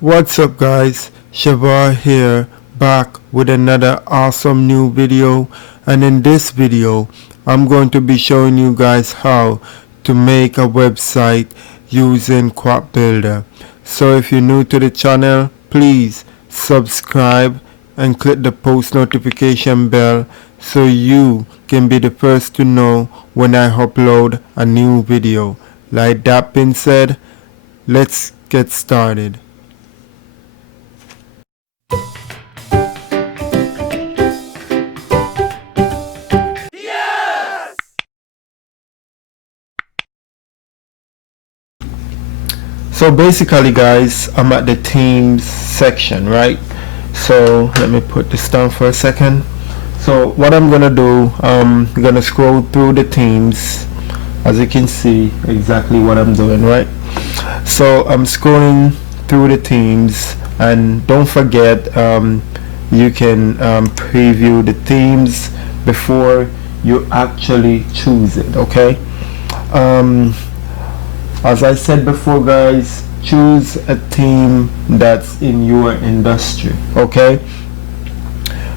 What's up guys, Shavar here, back with another awesome new video, and in this video I'm going to be showing you guys how to make a website using Quack Builder. So if you're new to the channel, please subscribe and click the post notification bell so you can be the first to know when I upload a new video. Like that being said, let's get started. So basically guys, I'm at the themes section, right? So let me put this down for a second. So what I'm gonna do, I'm gonna scroll through the themes, as you can see exactly what I'm doing, right? So I'm scrolling through the themes, and don't forget you can preview the themes before you actually choose it, okay? As I said before guys, choose a theme that's in your industry, okay?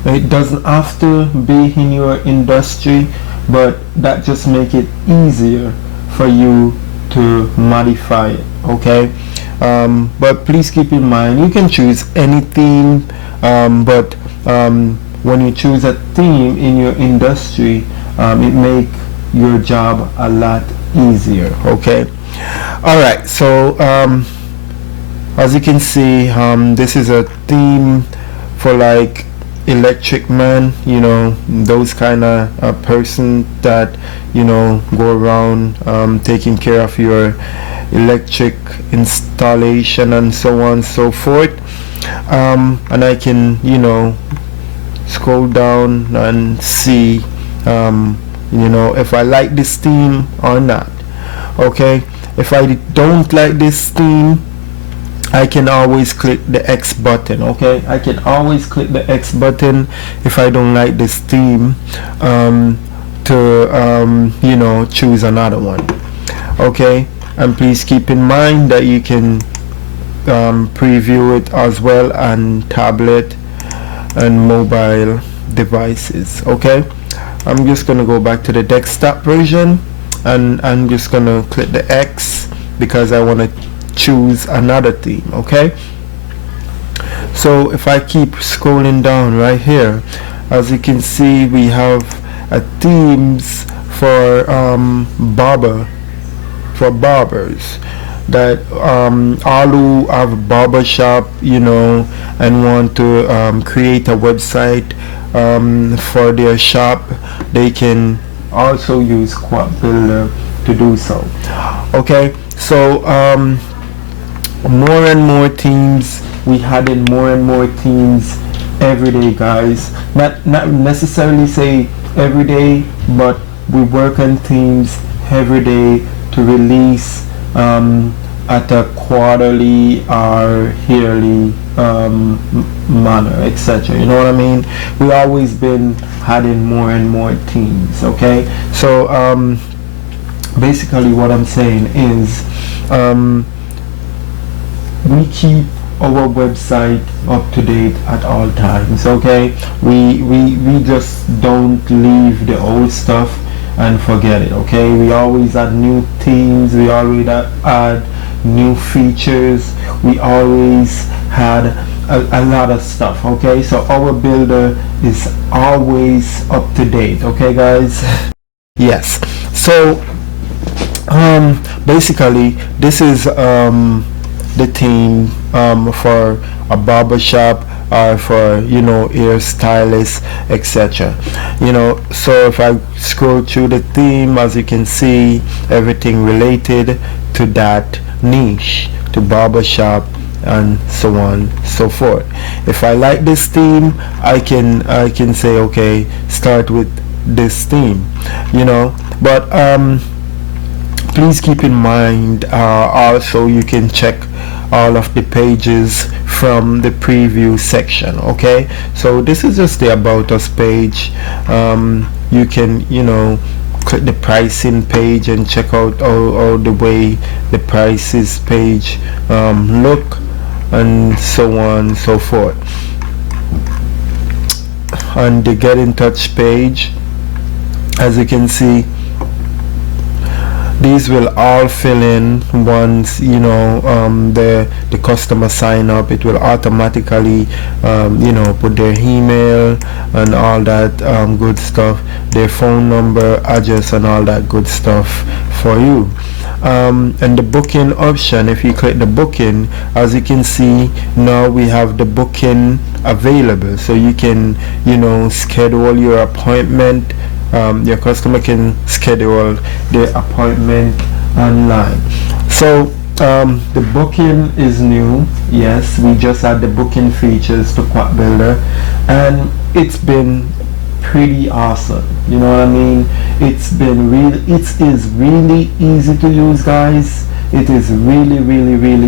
It doesn't have to be in your industry, but that just make it easier for you to modify it, okay? But please keep in mind, you can choose any theme, but when you choose a theme in your industry, it make your job a lot easier, okay? Alright, so as you can see, this is a theme for like electric man, you know, those kind of person that, you know, go around taking care of your electric installation and so on and so forth. And I can, you know, scroll down and see, you know, if I like this theme or not, okay? If I don't like this theme, I can always click the X button, okay? I can always click the X button if I don't like this theme, to you know, choose another one, okay? And please keep in mind that you can preview it as well on tablet and mobile devices, okay? I'm just gonna go back to the desktop version, and I'm just gonna click the X because I want to choose another theme, okay? So if I keep scrolling down right here, as you can see, we have themes for barbers, that all who have barber shop, you know, and want to create a website for their shop, they can also use Quack Builder to do so, okay? So more and more themes, we adding more and more themes every day guys. Not necessarily say every day, but we work on themes every day to release at a quarterly or yearly manner, etc. You know what I mean? We always been adding more and more themes, okay? So basically what I'm saying is we keep our website up to date at all times, okay? We just don't leave the old stuff and forget it, okay? We always add new themes, we always add new features, we always had a lot of stuff, okay? So our builder is always up to date, okay guys? Yes. So basically this is the theme for a barber shop or for, you know, hairstylists, etc. You know, so if I scroll through the theme, as you can see, everything related to that niche, to barber shop and so on so forth. If I like this theme, I can say okay, start with this theme, you know. But please keep in mind also you can check all of the pages from the preview section, okay? So this is just the about us page. You can, you know, click the pricing page and check out all the way the prices page look, and so on and so forth. On the get in touch page, as you can see, these will all fill in once the customer sign up. It will automatically put their email and all that good stuff, their phone number, address, and all that good stuff for you. And the booking option, if you click the booking, as you can see, now we have the booking available, so you can schedule your appointment. Your customer can schedule their appointment online. So the booking is new. Yes, we just add the booking features to Quack Builder, and it's been pretty awesome. You know what I mean? It is really easy to use, guys. It is really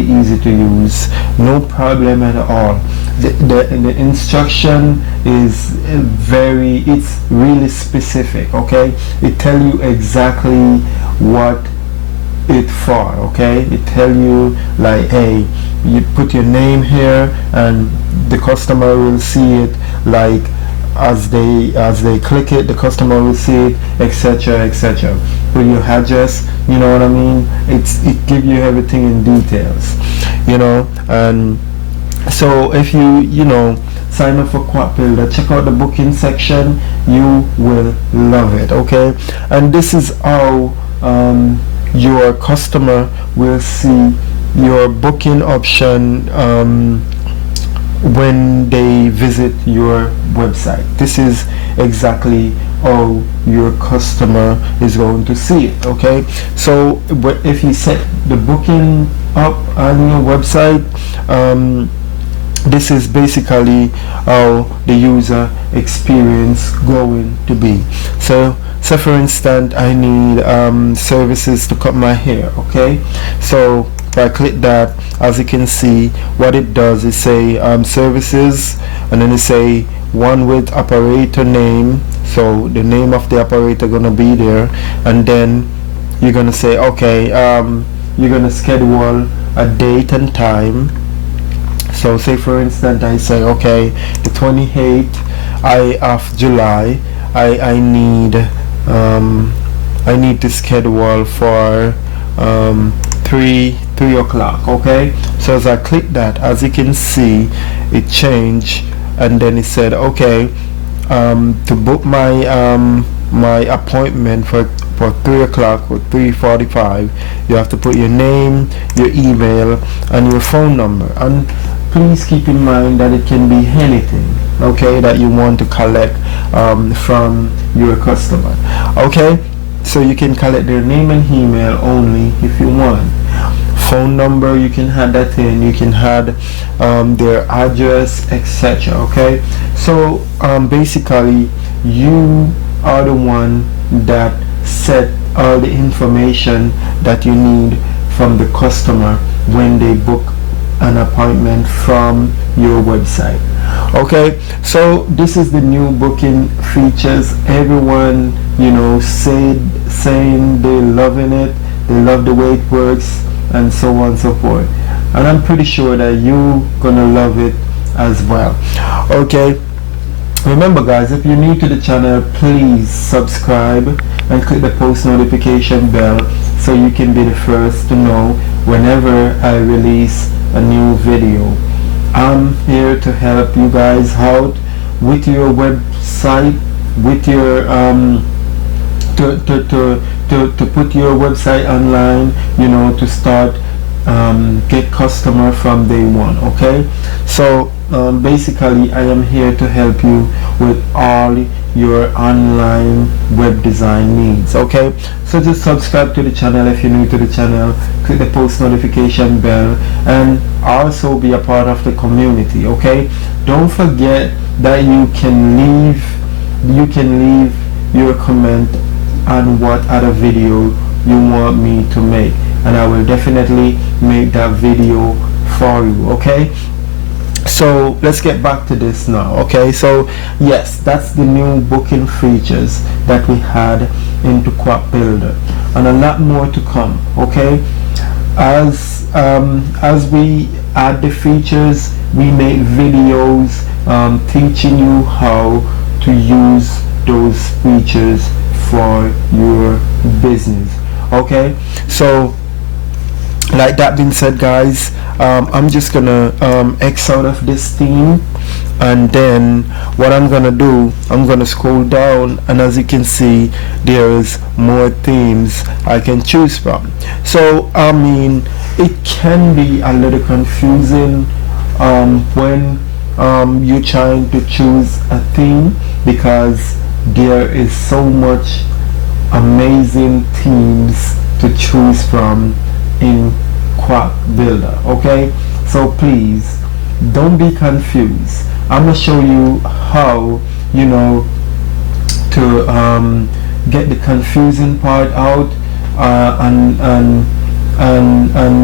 easy to use, no problem at all. The instruction is it's really specific, okay? It tell you exactly what it for, okay? It tell you like, hey, you put your name here and the customer will see it, like as they click it, the customer will see it, etc. Put your address, you know what I mean? It give you everything in details, and so if you sign up for Quack Builder, check out the booking section. You will love it, okay? And this is how your customer will see your booking option when they visit your website. This is exactly how your customer is going to see it, okay? So if you set the booking up on your website, this is basically how the user experience going to be. So for instance, I need services to cut my hair, okay? So if I click that, as you can see, what it does is say services, and then it say one with operator name, so the name of the operator gonna be there, and then you're gonna say, okay, you're gonna schedule a date and time. So say for instance, I say, okay, the 28th of July, I need to schedule for 3 o'clock, okay? So as I click that, as you can see, it changed, and then it said, okay, to book my appointment for 3 o'clock or 3:45, you have to put your name, your email, and your phone number. And please keep in mind that it can be anything, okay, that you want to collect from your customer, okay? So you can collect their name and email only if you want. Phone number, you can add that in. You can add their address, etc. Okay, so basically you are the one that set all the information that you need from the customer when they book an appointment from your website. Okay, so this is the new booking features. Everyone saying they loving it, they love the way it works, and so on and so forth, and I'm pretty sure that you gonna love it as well. Okay, remember guys, if you're new to the channel, please subscribe and click the post notification bell so you can be the first to know whenever I release a new video. I'm here to help you guys out with your website, with your to put your website online, to start get customer from day one. Okay, so basically I am here to help you with all your online web design needs. Okay, so just subscribe to the channel if you're new to the channel, click the post notification bell, and also be a part of the community. Okay, don't forget that you can leave your comment on what other video you want me to make, and I will definitely make that video for you. Okay, so let's get back to this now. Okay, so yes, that's the new booking features that we had into Quack Builder, and a lot more to come. Okay, as we add the features. We make videos teaching you how to use those features for your business. Okay, so like that being said, guys, I'm just gonna X out of this theme, and then what I'm gonna do, I'm gonna scroll down, and as you can see, there's more themes I can choose from. So I mean, it can be a little confusing when you're trying to choose a theme, because there is so much amazing themes to choose from in Quack Builder. Okay, so please don't be confused. I'm gonna show you how, you know, to get the confusing part out, and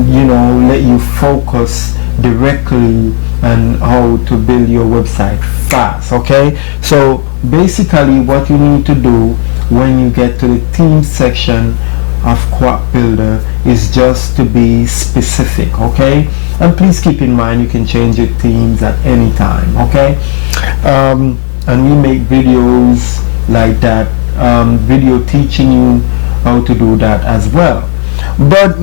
you know, let you focus directly and how to build your website fast. Okay, so basically what you need to do when you get to the theme section of Quack Builder is just to be specific. Okay, and please keep in mind you can change your themes at any time. Okay, and we make videos like that, video teaching you how to do that as well. But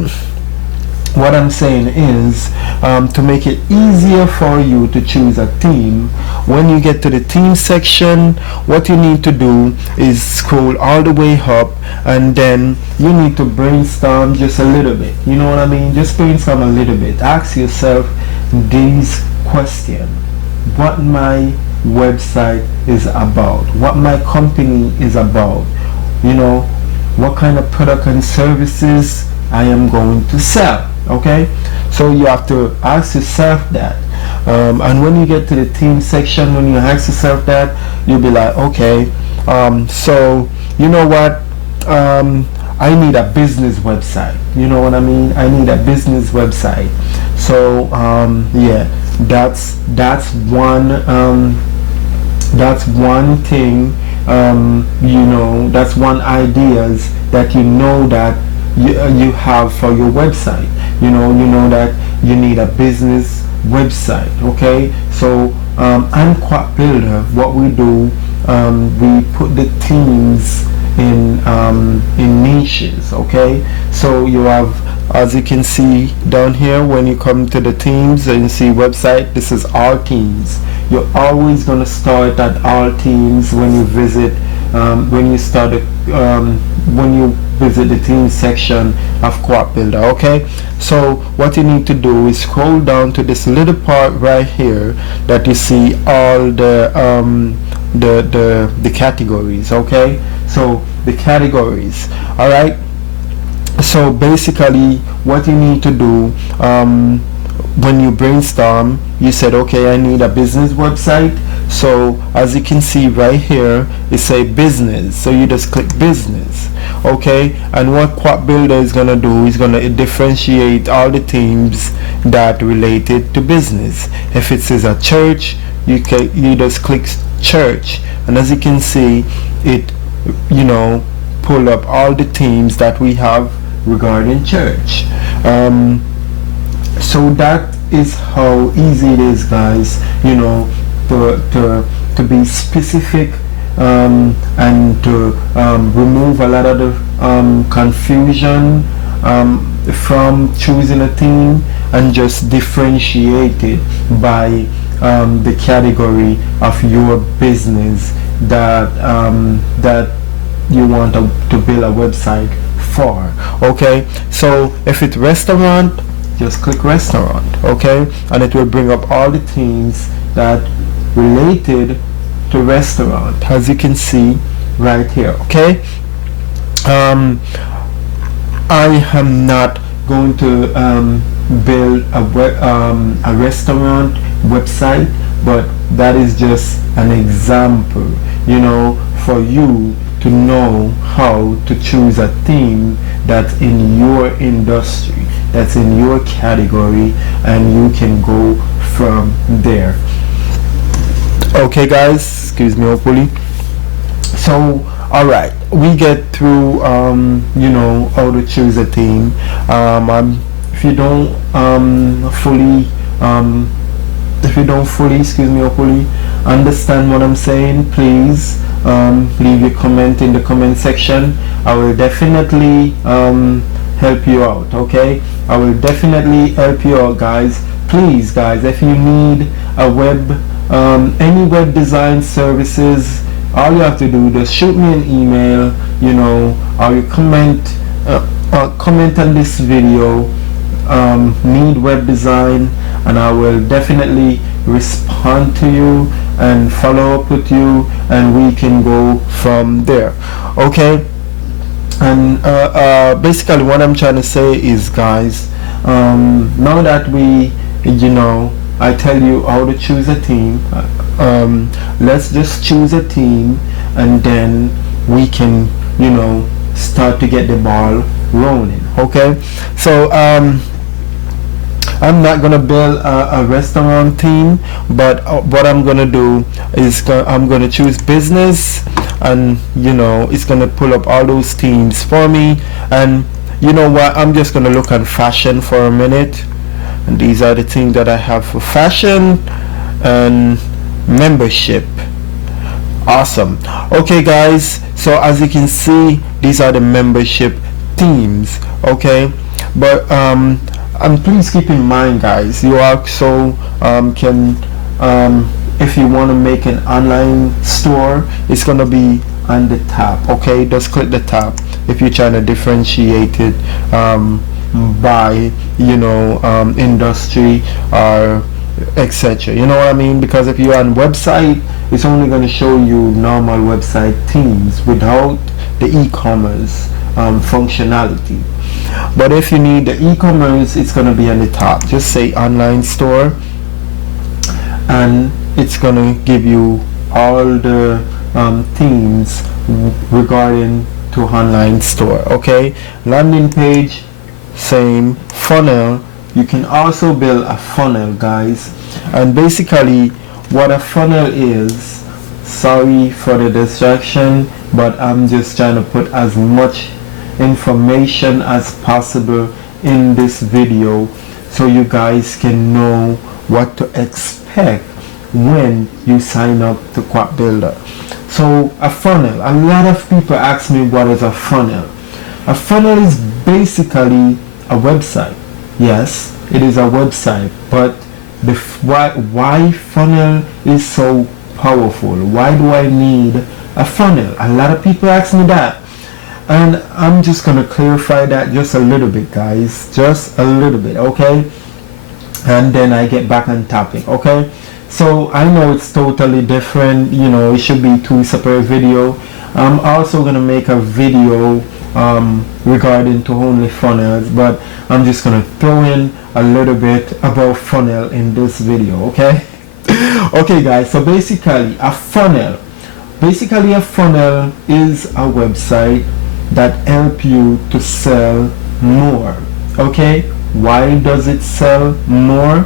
what I'm saying is, to make it easier for you to choose a theme, when you get to the theme section, what you need to do is scroll all the way up, and then you need to brainstorm just a little bit. You know what I mean? Just brainstorm a little bit. Ask yourself these questions: what my website is about, what my company is about, you know, what kind of product and services I am going to sell. Okay, so you have to ask yourself that, and when you get to the theme section, when you ask yourself that, you'll be like, okay, so you know what, I need a business website. You know what I mean? I need a business website. So yeah, that's one thing, you know, that's one ideas that you know that you have for your website. You know that you need a business website. Okay, so on Quack Builder, what we do, we put the themes in niches. Okay, so you have, as you can see down here, when you come to the themes and you see website, this is all themes. You're always going to start at all themes when you visit, when you visit the theme section of Quack Builder. Okay, so what you need to do is scroll down to this little part right here that you see all the categories. Okay, so the categories. All right, so basically what you need to do, when you brainstorm, you said, okay, I need a business website. So as you can see right here, it say business, so you just click business. Okay, and what Quack Builder is gonna do is gonna differentiate all the themes that related to business. If it says a church, you just click church, and as you can see, it, you know, pull up all the themes that we have regarding church. So that is how easy it is, guys, you know, to be specific, and to remove a lot of the confusion from choosing a theme, and just differentiate it by the category of your business that you want to build a website for. Okay, so if it's restaurant, just click restaurant. Okay, and it will bring up all the themes that related to restaurant, as you can see right here. Okay, I am not going to build a restaurant website, but that is just an example, you know, for you to know how to choose a theme that's in your industry, that's in your category, and you can go from there. Okay, guys, excuse me, hopefully. So alright, we get through you know, how to choose a theme. If you don't fully if you don't fully, excuse me, or fully understand what I'm saying, please leave your comment in the comment section. I will definitely help you out. Okay, I will definitely help you out, guys. Please, guys, if you need a any web design services, all you have to do, just shoot me an email, you know, or you comment on this video, need web design, and I will definitely respond to you and follow up with you, and we can go from there. Okay, and basically what I'm trying to say is, guys, now that we, you know, I tell you how to choose a theme, let's just choose a theme, and then we can, you know, start to get the ball rolling. Okay, so I'm not gonna build a restaurant theme, but what I'm gonna do is I'm gonna choose business, and you know, it's gonna pull up all those themes for me. And you know what, I'm just gonna look at fashion for a minute, and these are the things that I have for fashion and membership. Awesome. Okay, guys, so as you can see, these are the membership themes. Okay, but and please keep in mind, guys, you also can, if you want to make an online store, it's gonna be on the tab. Okay, just click the tab if you're trying to differentiate it by, you know, industry or etc. You know what I mean? Because if you're on website, it's only going to show you normal website themes without the e-commerce functionality. But if you need the e-commerce, it's going to be on the top. Just say online store, and it's going to give you all the themes regarding to online store. Okay, landing page, same. Funnel, you can also build a funnel, guys. And basically what a funnel is, sorry for the distraction, but I'm just trying to put as much information as possible in this video so you guys can know what to expect when you sign up to Quack Builder. So a funnel, a lot of people ask me, what is a funnel? A funnel is basically a website. Yes, it is a website, but why funnel is so powerful? Why do I need a funnel? A lot of people ask me that, and I'm just gonna clarify that just a little bit, guys, just a little bit. Okay, and then I get back on topic. Okay, so I know it's totally different, you know, it should be two separate video. I'm also gonna make a video regarding to only funnels, but I'm just gonna throw in a little bit about funnel in this video. Okay. Okay, guys, so basically a funnel is a website that help you to sell more. Okay, why does it sell more?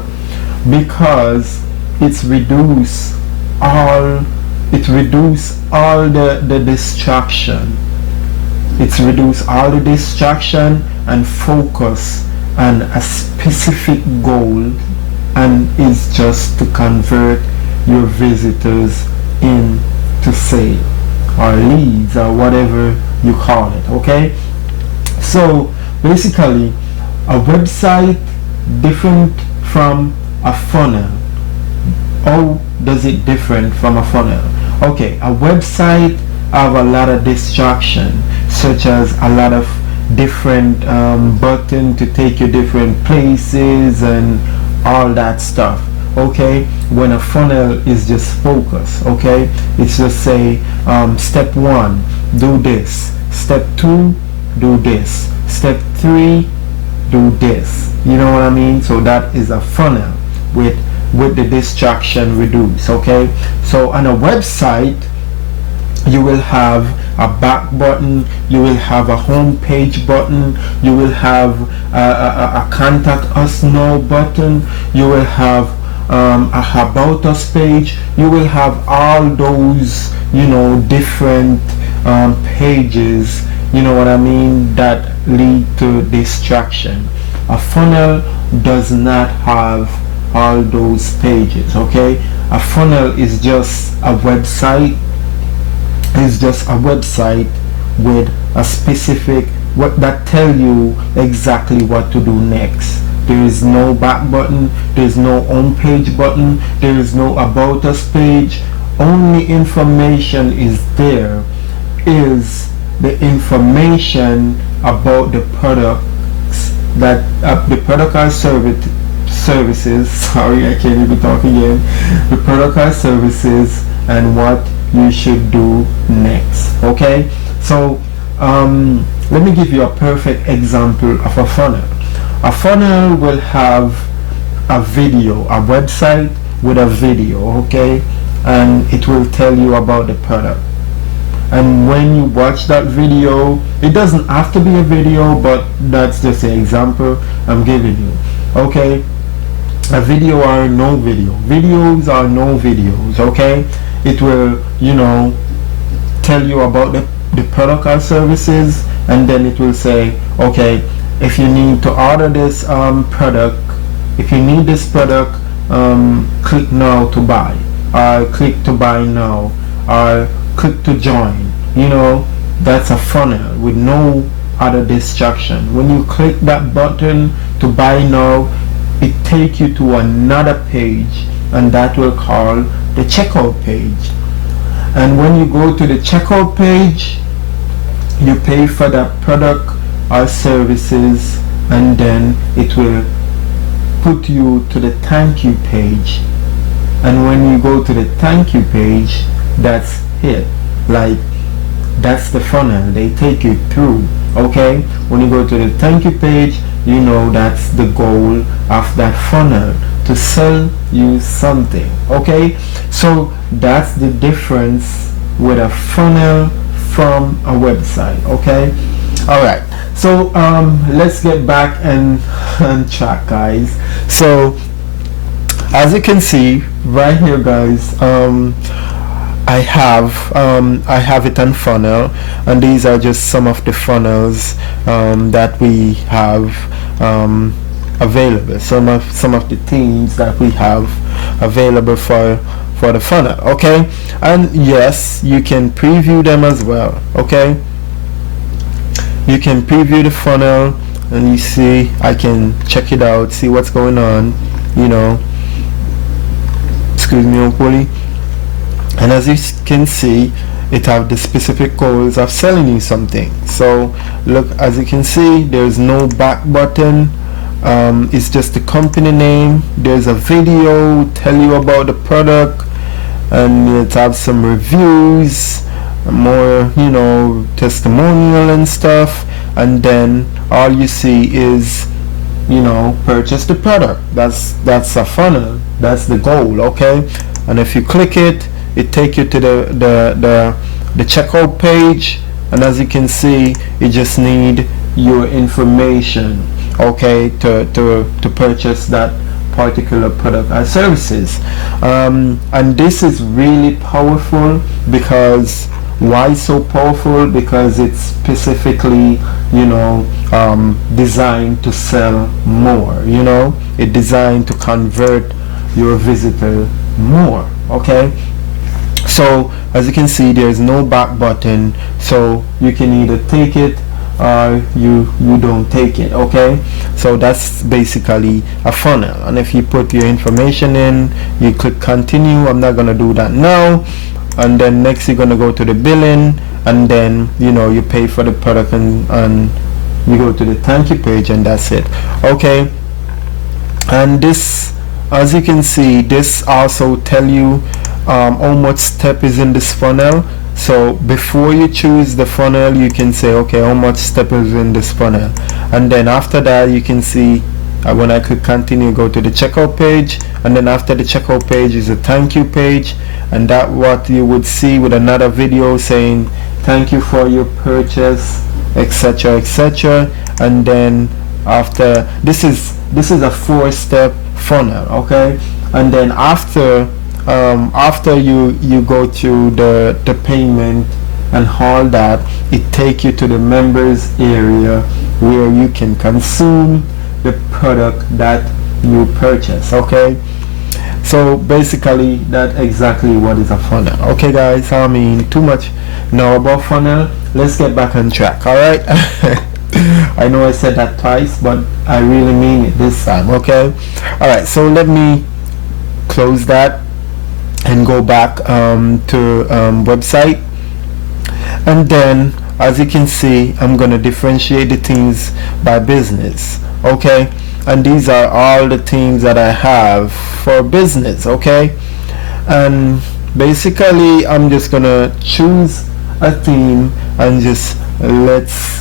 Because it's reduce all the distraction. It's reduce all the distraction and focus on a specific goal, and is just to convert your visitors into sale or leads or whatever you call it. Okay, so basically a website different from a funnel. How does it different from a funnel? Okay, a website have a lot of distraction, such as a lot of different buttons to take you different places and all that stuff. Okay, when a funnel is just focus. Okay, it's just say step 1, do this, step 2, do this, step 3, do this. You know what I mean? So that is a funnel with the distraction reduced. Okay, so on a website you will have a back button, you will have a home page button, you will have a contact us now button, you will have a about us page, you will have all those, you know, different pages, you know what I mean, that lead to distraction. A funnel does not have all those pages. Okay, a funnel is just a website, with a specific what that tell you exactly what to do next. There is no back button, there is no home page button, there is no about us page. Only information is there is the information about the products that the product or services sorry, I can't even talk again. The product or services and what you should do next. Okay, so let me give you a perfect example of a funnel. A funnel will have a video, a website with a video, okay, and it will tell you about the product. And when you watch that video, it doesn't have to be a video, but that's just an example I'm giving you. Okay, a video or no video, videos or no videos. Okay, it will, you know, tell you about the product or services, and then it will say, okay, if you need to order this product, if you need this product, click now to buy, or click to buy now, or click to join. You know, that's a funnel with no other distraction. When you click that button to buy now, it take you to another page, and that will call the checkout page. And when you go to the checkout page, you pay for that product or services, and then it will put you to the thank you page. And when you go to the thank you page, that's it. Like, that's the funnel they take you through. Okay, when you go to the thank you page, you know that's the goal of that funnel, to sell you something. Okay, so that's the difference with a funnel from a website. Okay, all right, so let's get back and track, guys. So as you can see right here, guys, I have it on funnel, and these are just some of the funnels that we have available, some of the themes that we have available for the funnel. Okay, and yes, you can preview them as well. Okay, you can preview the funnel, and you see, I can check it out, see what's going on, you know, excuse me, hopefully. And as you can see, it have the specific goals of selling you something. So look, as you can see, there's no back button, it's just the company name. There's a video tell you about the product, and it have some reviews, more, you know, testimonial and stuff. And then all you see is, you know, purchase the product. That's a funnel, that's the goal. Okay, and if you click it, it take you to the checkout page, and as you can see, you just need your information, okay, to purchase that particular product or services. And this is really powerful. Because why so powerful? Because it's specifically, you know, designed to sell more. You know, it's designed to convert your visitor more. Okay, so as you can see, there's no back button, so you can either take it or you don't take it. Okay, so that's basically a funnel. And if you put your information in, you click continue. I'm not gonna do that now. And then next you're gonna go to the billing, and then, you know, you pay for the product, and you go to the thank you page, and that's it. Okay, and this, as you can see, this also tell you how much step is in this funnel. So before you choose the funnel, you can say, okay, how much step is in this funnel, and then after that you can see, when I click continue, go to the checkout page, and then after the checkout page is a thank you page, and that what you would see with another video saying thank you for your purchase, etc., etc. And then after, this is a 4-step funnel. Okay, and then after you go through the payment and all that, it take you to the members area where you can consume the product that you purchase. Okay, so basically that's exactly what is a funnel. Okay guys, I mean too much now about funnel. Let's get back on track. All right. I know I said that twice, but I really mean it this time. Okay, all right, so let me close that and go back to website, and then as you can see, I'm gonna differentiate the themes by business. Okay, and these are all the themes that I have for business. Okay, and basically I'm just gonna choose a theme and just let's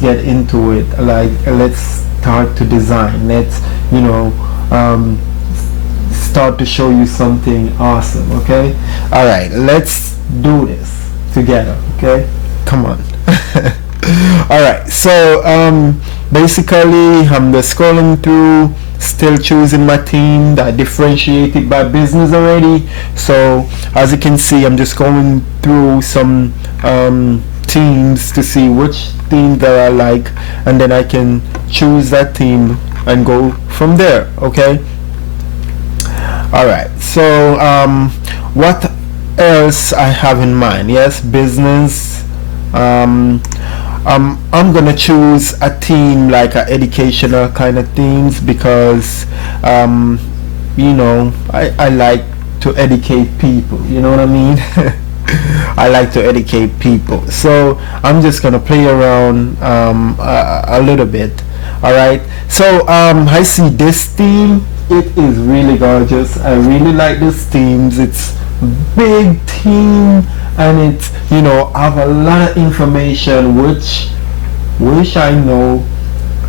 get into it. Like, let's start to design. Let's start to show you something awesome. Okay, all right, let's do this together. Okay, come on. All right, so basically I'm just scrolling through, still choosing my theme that differentiated by business already. So as you can see, I'm just going through some themes to see which theme that I like, and then I can choose that theme and go from there. Okay, all right, so what else I have in mind? Yes, business. I'm gonna choose a theme like a educational kind of themes, because I like to educate people, you know what I mean. I like to educate people, so I'm just gonna play around a little bit. All right, so I see this theme. It is really gorgeous. I really like this themes. It's big theme, and it's have a lot of information, which I know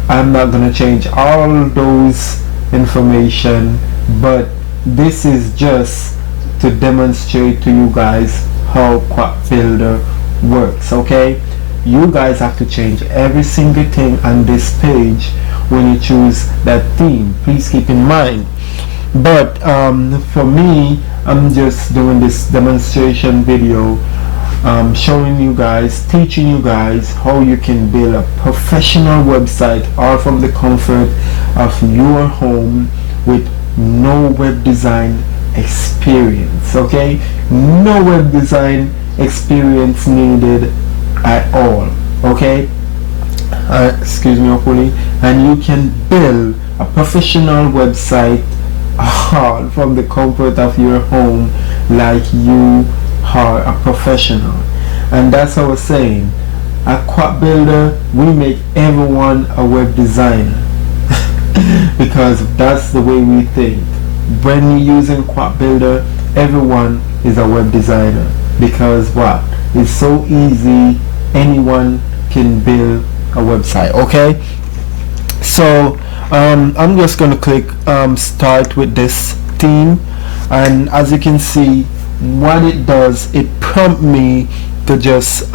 I'm not gonna change all those information, but this is just to demonstrate to you guys how Quack Builder works. Okay, you guys have to change every single thing on this page when you choose that theme. Please keep in mind. But for me, I'm just doing this demonstration video, showing you guys, teaching you guys how you can build a professional website all from the comfort of your home with no web design experience. Okay, no web design experience needed at all. Okay, excuse me, Okuli, and you can build a professional website all from the comfort of your home, like you are a professional. And that's what I was saying, at Quack Builder we make everyone a web designer because that's the way we think. When you're using Quack Builder, everyone is a web designer, because what? It's so easy, anyone can build a website. Okay, so I'm just gonna click start with this theme, and as you can see, what it does, it prompts me to just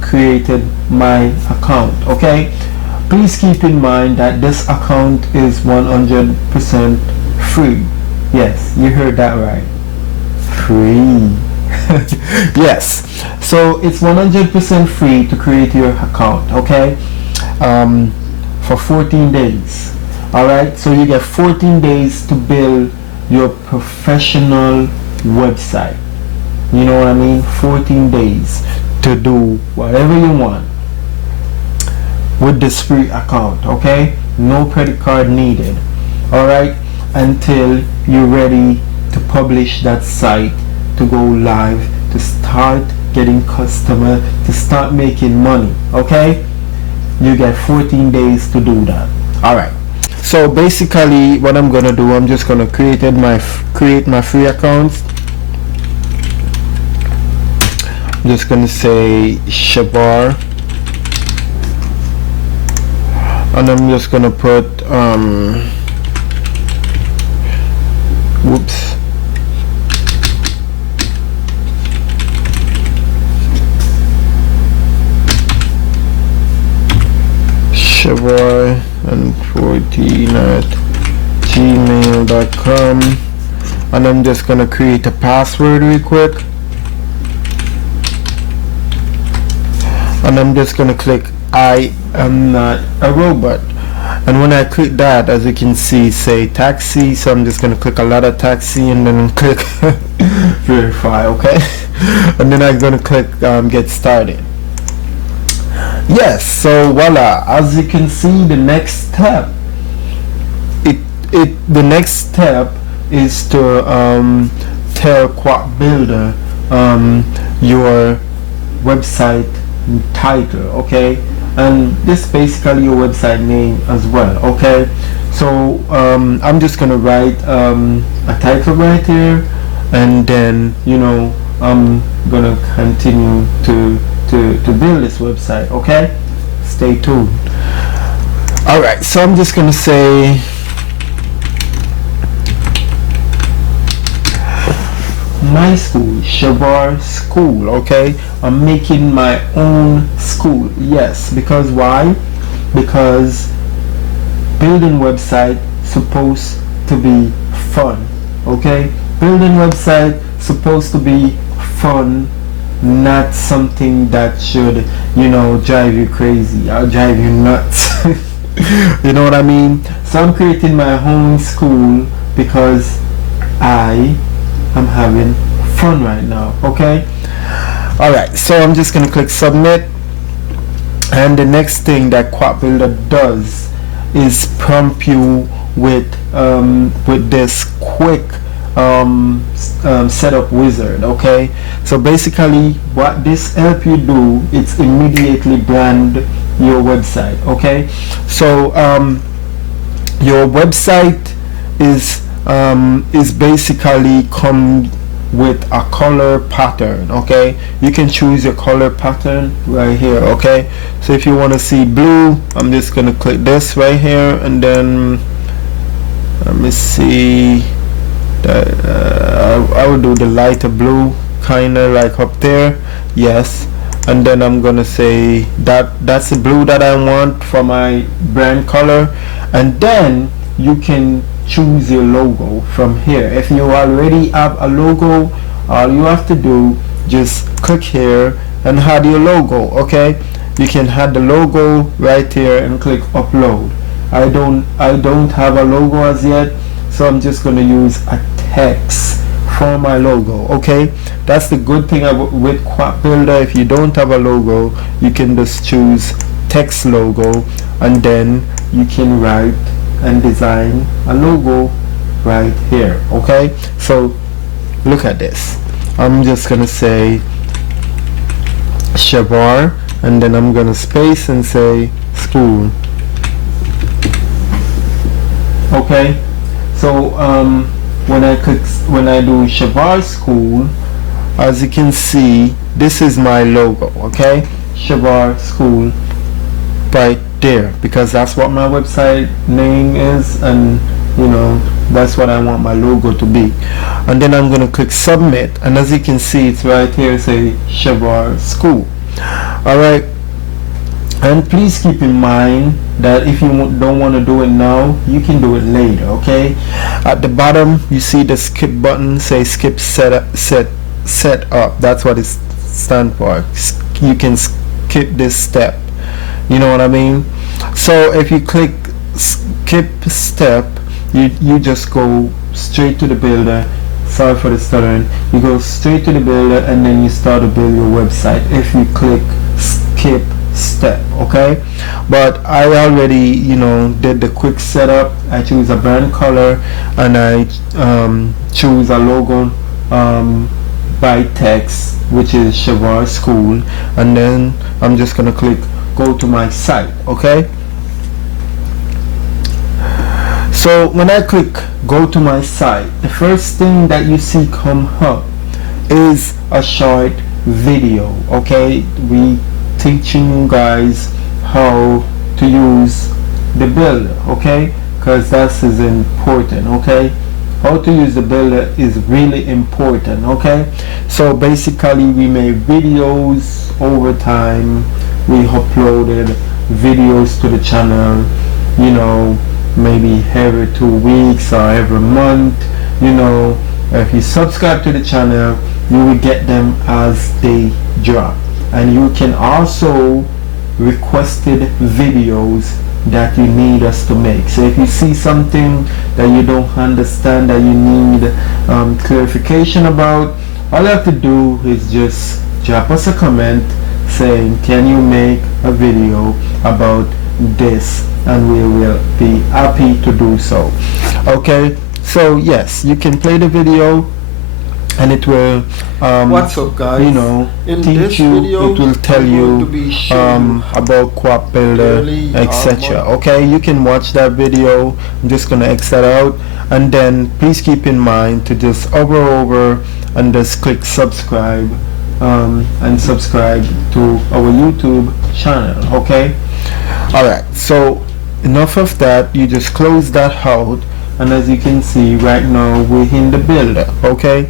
created my account. Okay, please keep in mind that this account is 100% free. Yes, you heard that right, free. Yes, so it's 100% free to create your account. Okay, for 14 days. Alright, so you get 14 days to build your professional website. You know what I mean? 14 days to do whatever you want with this free account. Okay, no credit card needed. Alright, until you're ready to publish that site, to go live, to start getting customer, to start making money. Okay, you get 14 days to do that. All right, so basically what I'm gonna do, I'm just gonna create my free account. I'm just gonna say Shevar, and I'm just gonna put whoops, Shevar and 14@gmail.com, and I'm just gonna create a password real quick, and I'm just gonna click I am not a robot. And when I click that, as you can see, say taxi, so I'm just going to click a lot of taxi and then click verify, okay? And then I'm going to click get started. Yes, so voila, as you can see, the next step, the next step is to tell Quack Builder your website title, okay? And this basically your website name as well, okay? So I'm just gonna write a title right here, and then I'm gonna continue to build this website, okay? Stay tuned. Alright, so I'm just gonna say my school, Shevar School, okay? I'm making my own school. Yes, because why? Because building website supposed to be fun, okay? Building website supposed to be fun, not something that should drive you crazy or drive you nuts. You know what I mean? So I'm creating my own school because I'm having fun right now, okay? Alright, so I'm just gonna click submit, and the next thing that Quack Builder does is prompt you with this quick setup wizard, okay? So basically what this help you do, it's immediately brand your website, okay? So your website is basically come with a color pattern, okay? You can choose your color pattern right here, okay? So if you want to see blue, I'm just gonna click this right here, and then let me see that I will do the lighter blue, kind of like up there, yes. And then I'm gonna say that's the blue that I want for my brand color, and then you can choose your logo from here. If you already have a logo, all you have to do, just click here and add your logo, okay? You can add the logo right here and click upload. I don't have a logo as yet, so I'm just going to use a text for my logo, okay? That's the good thing with Quack Builder. If you don't have a logo, you can just choose text logo, and then you can write and design a logo right here, okay? So look at this. I'm just gonna say Shevar, and then I'm gonna space and say school, okay? So when I do Shevar School, as you can see, this is my logo, okay? Shevar School right there, because that's what my website name is, and that's what I want my logo to be. And then I'm gonna click submit, and as you can see, it's right here, say Shevar School. Alright, and please keep in mind that if you don't want to do it now, you can do it later, okay? At the bottom you see the skip button, say skip set up. That's what it stands for. You can skip this step, you know what I mean? So if you click skip step, you just go straight to the builder. Sorry for the stuttering. You go straight to the builder, and then you start to build your website if you click skip step, okay? But I already did the quick setup. I choose a brand color, and I choose a logo by text, which is Shevar School, and then I'm just gonna click go to my site, okay? So when I click go to my site, the first thing that you see come up is a short video, okay? We teaching you guys how to use the builder, okay? Because that is important, okay? How to use the builder is really important, okay? So basically we made videos over time. We uploaded videos to the channel, maybe every 2 weeks or every month. If you subscribe to the channel, you will get them as they drop. And you can also, requested videos that you need us to make. So if you see something that you don't understand, that you need clarification about, all you have to do is just drop us a comment saying, can you make a video about this, and we will be happy to do so. Okay, so yes, you can play the video and it will what's up, guys? You know, in teach this you, video, it will tell you about Quack Builder, etc. Okay, you can watch that video. I'm just gonna X that out, and then please keep in mind to just hover over and just click subscribe, and subscribe to our YouTube channel. Okay, alright, so enough of that. You just close that out, and as you can see right now, we're in the builder. Okay,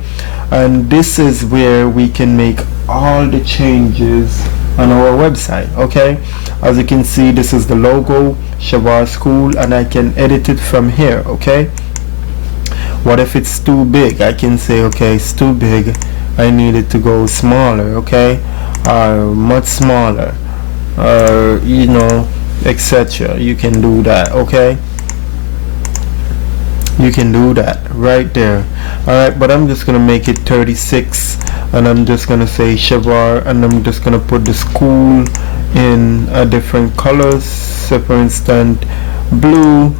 and this is where we can make all the changes on our website. Okay, as you can see, this is the logo, Shevar School, and I can edit it from here. Okay, what if it's too big? I can say, okay, it's too big, I need it to go smaller. Okay, or much smaller, or you know, etc. You can do that. Okay, you can do that right there. Alright, but I'm just gonna make it 36, and I'm just gonna say Shevar, and I'm just gonna put the school in different colors. So for instance, blue,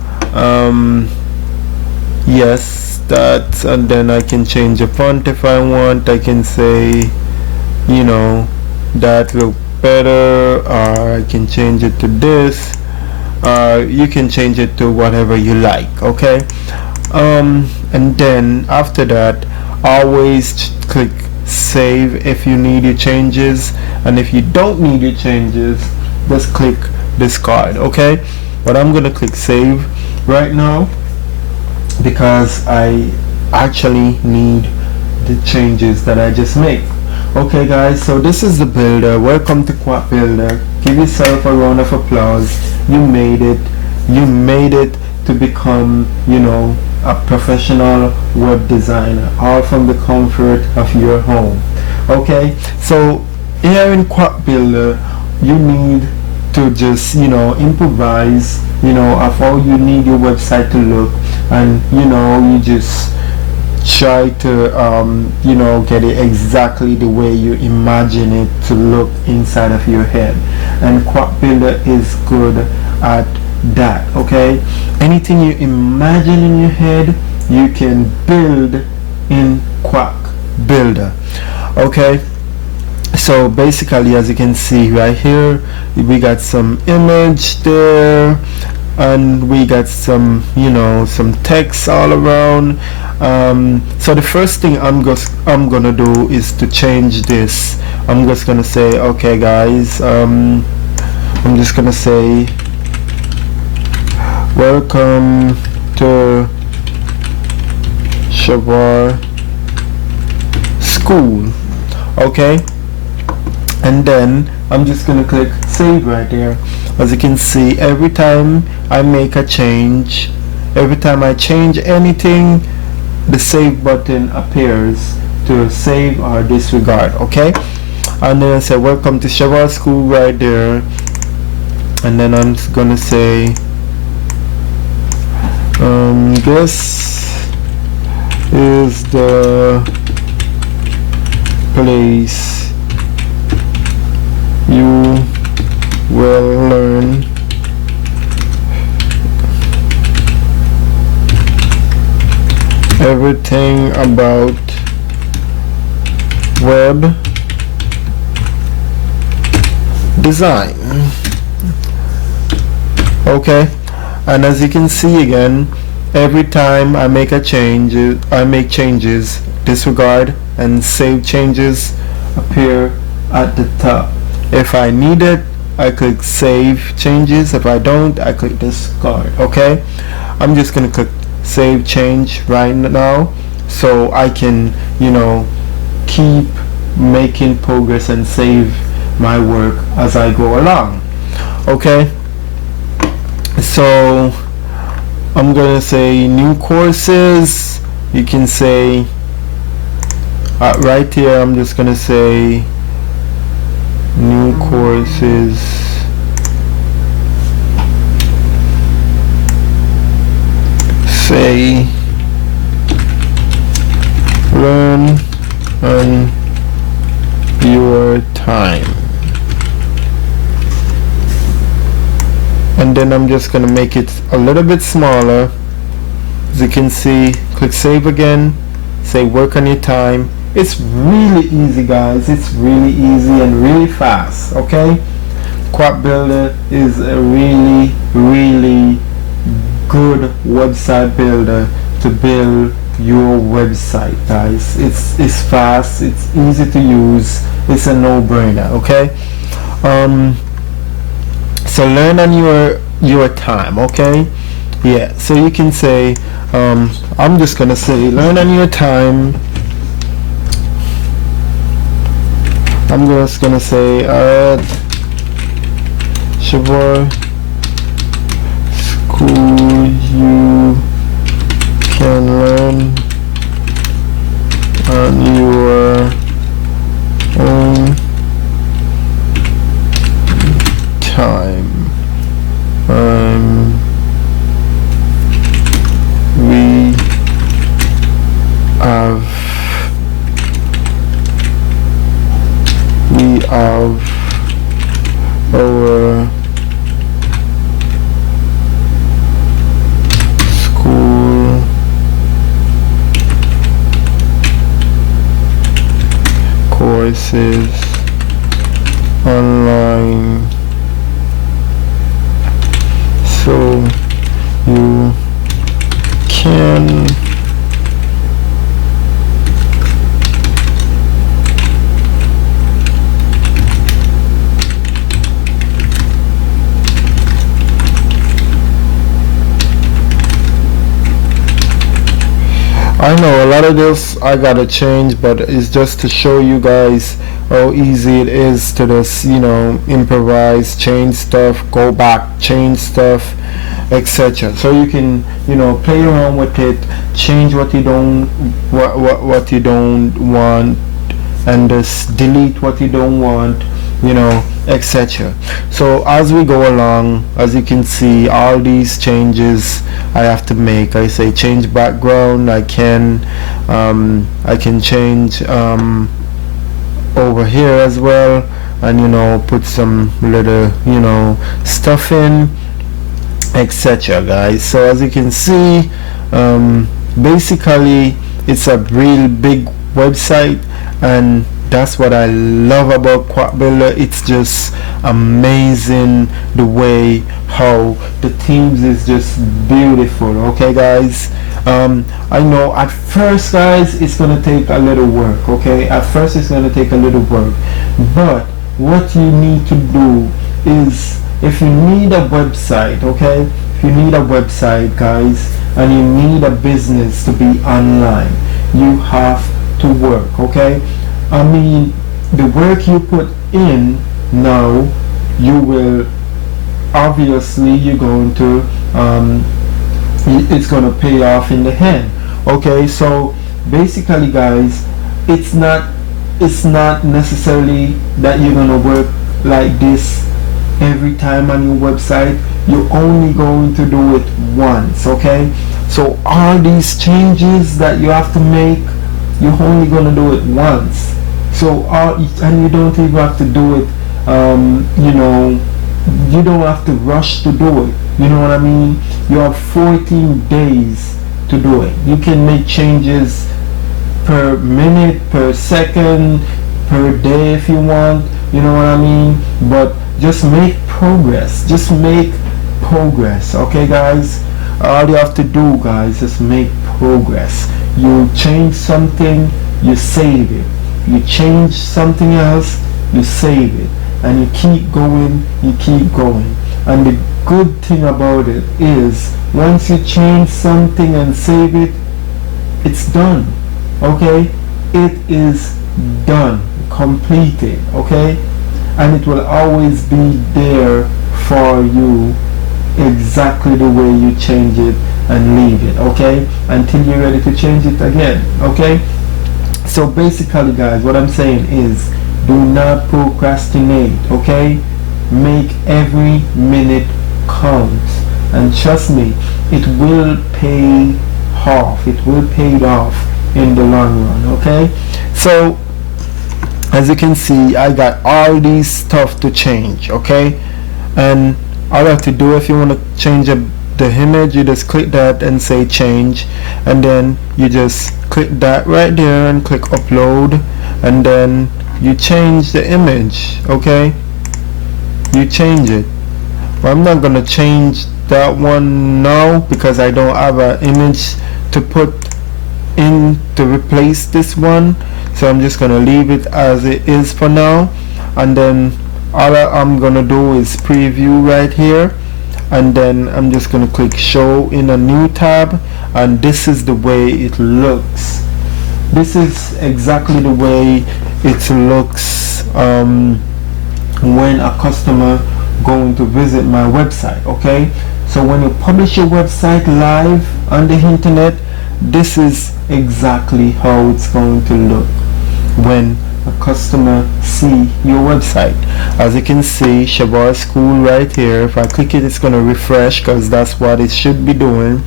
yes, that, and then I can change the font if I want. I can say, you know, that look better, or I can change it to this. You can change it to whatever you like. Okay, and then after that, always click save if you need your changes, and if you don't need your changes, just click discard. Okay, but I'm gonna click save right now because I actually need the changes that I just made. Okay guys, so this is the builder. Welcome to Quack Builder. Give yourself a round of applause. You made it. You made it to become, you know, a professional web designer, all from the comfort of your home. Okay, so here in Quack Builder, you need to just, you know, improvise, you know, of how you need your website to look, and you know, you just try to you know, get it exactly the way you imagine it to look inside of your head, and Quack Builder is good at that. Okay, anything you imagine in your head, you can build in Quack Builder. Okay, so basically, as you can see right here, we got some image there, and we got some, you know, some text all around. So the first thing I'm gonna do is to change this. I'm just gonna say, okay guys, I'm just gonna say, welcome to Shevar School. Okay, and then I'm just gonna click save right there. As you can see, every time I make a change, every time I change anything, the save button appears to save or disregard. Okay, and then I say welcome to Shevar School right there, and then I'm just gonna say this is the place you will learn everything about web design. Okay, and as you can see again, every time I make a change, I make changes, disregard and save changes appear at the top. If I need it, I click save changes. If I don't, I click discard. Okay, I'm just gonna click save change right now, so I can, you know, keep making progress and save my work as I go along. Okay, so I'm gonna say new courses. You can say right here, I'm just gonna say new courses say learn on your time, and then I'm just gonna make it a little bit smaller. As you can see, click save again, say work on your time. It's really easy, guys. It's really easy and really fast. Okay, Quack Builder is a really good website builder to build your website, guys. It's fast, it's easy to use, it's a no-brainer. Okay, so learn on your time. Okay, yeah, so you can say I'm just gonna say learn on your time. I'm just gonna say Shevar School, you can learn on your own time. We have our school courses online, so you can I know a lot of this I gotta change, but it's just to show you guys how easy it is to just, improvise, change stuff, go back, change stuff, etc. So you can, play around with it, change what you don't what you don't want, and just delete what you don't want, etc. So as we go along, as you can see, all these changes I have to make. I say change background. I can change over here as well, and put some little stuff in, etc. guys. So as you can see, basically it's a real big website, and that's what I love about Quack Builder. It's just amazing the way how the themes is just beautiful. Okay, guys. I know at first, guys, it's gonna take a little work. Okay, at first it's gonna take a little work, but what you need to do is, if you need a website, okay, if you need a website, guys, and you need a business to be online, you have to work. Okay, I mean, the work you put in now, you will obviously, you're going to it's going to pay off in the end. Okay, so basically, guys, it's not necessarily that you're going to work like this every time on your website. You're only going to do it once. Okay, so all these changes that you have to make, you're only going to do it once. So and you don't even have to do it, you don't have to rush to do it. You know what I mean? You have 14 days to do it. You can make changes per minute, per second, per day if you want. You know what I mean? But just make progress. Just make progress. Okay, guys? All you have to do, guys, is make progress. You change something, you save it. You change something else, you save it, and you keep going, and the good thing about it is, once you change something and save it, it's done. Okay, it is done, completed. Okay, and it will always be there for you, exactly the way you change it and leave it. Okay, until you're ready to change it again. Okay, so basically, guys, what I'm saying is, do not procrastinate. Okay, make every minute count, and trust me, it will pay off. It will pay it off in the long run. Okay, so as you can see, I got all these stuff to change. Okay, and all I have to do, if you want to change the image, you just click that and say change, and then you just click that right there and click upload, and then you change the image. Okay, you change it. Well, I'm not gonna change that one now because I don't have an image to put in to replace this one, so I'm just gonna leave it as it is for now. And then all I'm gonna do is preview right here, and then I'm just gonna click show in a new tab, and this is the way it looks. This is exactly the way it looks when a customer going to visit my website. Okay, so when you publish your website live on the internet, this is exactly how it's going to look when a customer see your website. As you can see, Shevar School right here. If I click it, it's going to refresh because that's what it should be doing,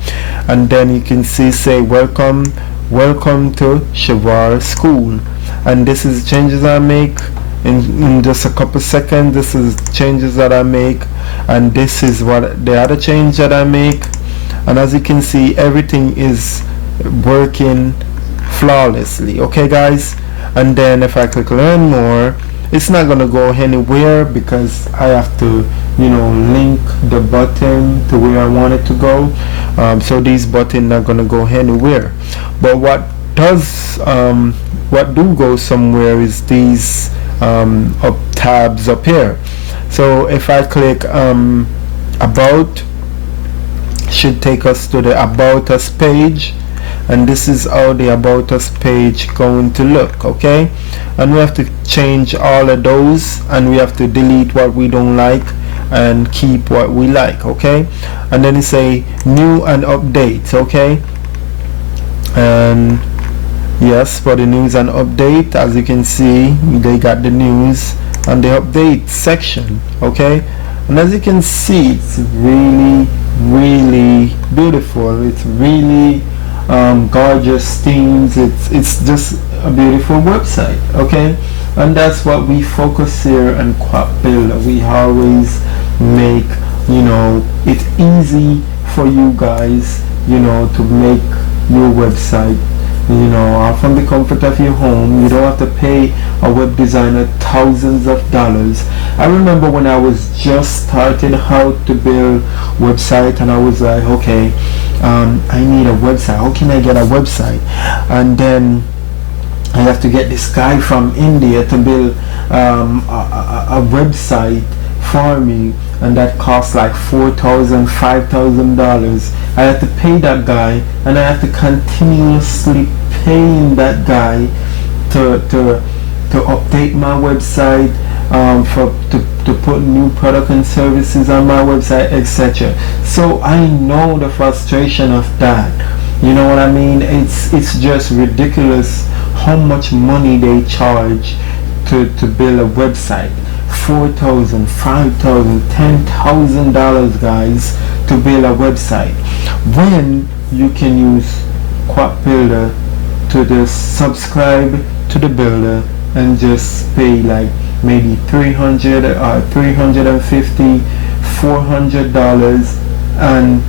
and then you can see say welcome to Shevar School, and this is changes I make in just a couple seconds. This is changes that I make, and this is what the other change that I make. And as you can see, everything is working flawlessly. Okay guys, and then if I click learn more, it's not gonna go anywhere because I have to, you know, link the button to where I want it to go. So these buttons not gonna go anywhere, but what do go somewhere is these up tabs up here. So if I click about, should take us to the about us page, and this is how the about us page going to look. Okay, and we have to change all of those, and we have to delete what we don't like and keep what we like. Okay, and then it say new and updates. Okay, and yes, for the news and update, as you can see, they got the news and the update section. Okay, and as you can see, it's really beautiful. It's really gorgeous themes. It's just a beautiful website. Okay, and that's what we focus here on Quack Builder. We always make, you know, it easy for you guys, you know, to make your website, you know, from the comfort of your home. You don't have to pay a web designer thousands of dollars. I remember when I was just starting how to build website, and I was like, okay, I need a website. How can I get a website? And then I have to get this guy from India to build a website for me, and that cost like $4,000, $5,000. I had to pay that guy, and I have to continuously paying that guy to update my website, to put new product and services on my website, etc. So I know the frustration of that. You know what I mean? It's just ridiculous how much money they charge to build a website. $4,000, $5,000, $10,000, guys, to build a website, when you can use Quack Builder to just subscribe to the builder and just pay like maybe $300 or $350, $400 and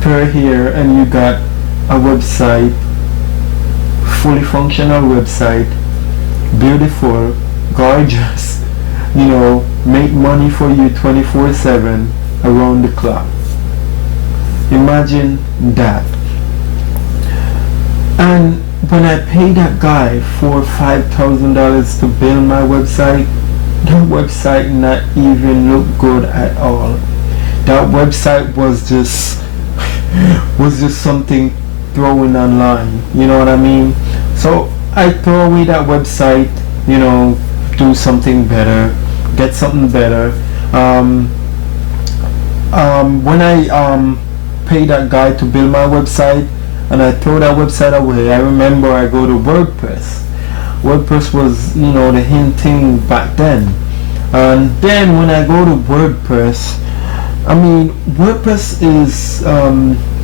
per year, and you got a website, fully functional website, beautiful, gorgeous, you know, make money for you 24/7 around the clock. Imagine that. And when I paid that guy $4,000 or $5,000 to build my website, the website not even look good at all. That website was just something throwing online. You know what I mean? So I throw away that website, you know, do something better, get something better. When I pay that guy to build my website and I throw that website away, I remember I go to WordPress. WordPress was, you know, the in thing back then. And then when I go to WordPress, I mean, WordPress is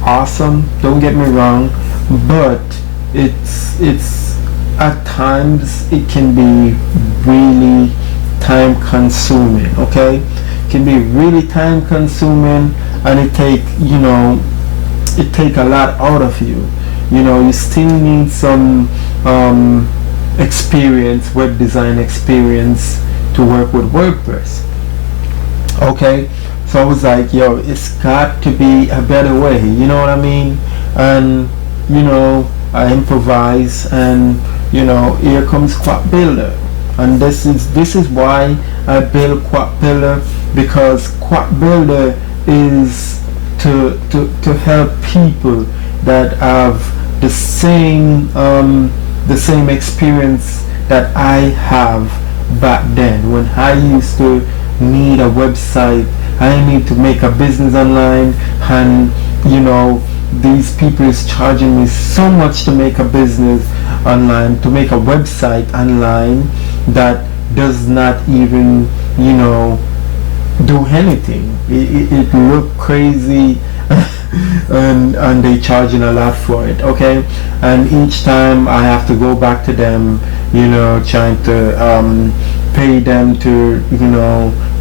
awesome. Don't get me wrong, but it's at times it can be really time consuming. Okay, it can be really time consuming, and it take a lot out of you. You still need some experience, web design experience, to work with WordPress. Okay, so I was like, yo, it's got to be a better way, you know what I mean? And I improvise, and here comes Quack Builder, and this is why I built Quack Builder, because Quack Builder is to help people that have the same experience that I have back then, when I used to need a website. I need to make a business online, and these people is charging me so much to make a business online, to make a website online that does not even do anything. It look crazy. and they charging a lot for it. Okay, and each time I have to go back to them, trying to pay them to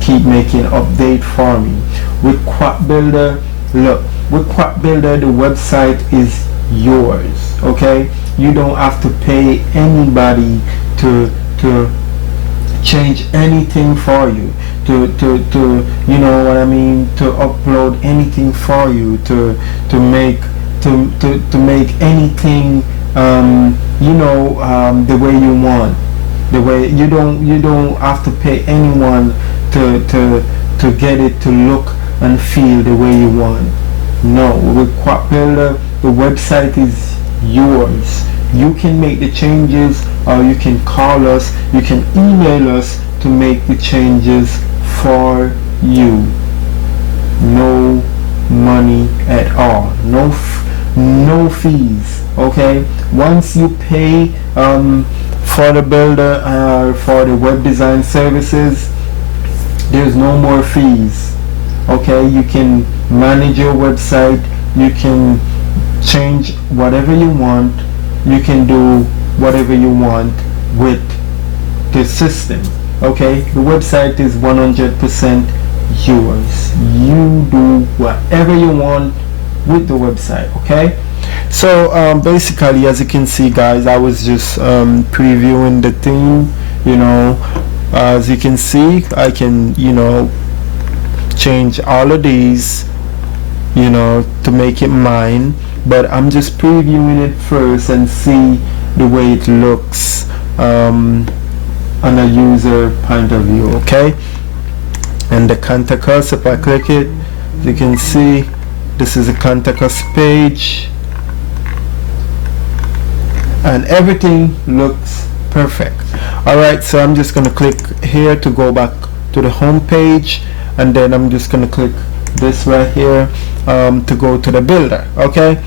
keep making update for me. With Quack Builder, look, with Quack Builder, the website is yours. Okay, you don't have to pay anybody to change anything for you, to what I mean, to upload anything for you, to make anything the way you want. The way you don't have to pay anyone to get it to look and feel the way you want. No, with Quack Builder, the website is yours. You can make the changes, or you can call us, you can email us to make the changes for you. No money at all. No fees. Okay, once you pay for the builder or for the web design services, there's no more fees. Okay, you can manage your website, you can change whatever you want, you can do whatever you want with the system. Okay, the website is 100% yours. You do whatever you want with the website. Okay, so basically, as you can see, guys, I was just previewing the theme. As you can see, I can change all of these to make it mine, but I'm just previewing it first and see the way it looks on a user point of view. Okay, and the contact us, if I click it, you can see this is a contact us page, and everything looks perfect. Alright, so I'm just going to click here to go back to the home page, and then I'm just going to click this right here to go to the builder. Okay,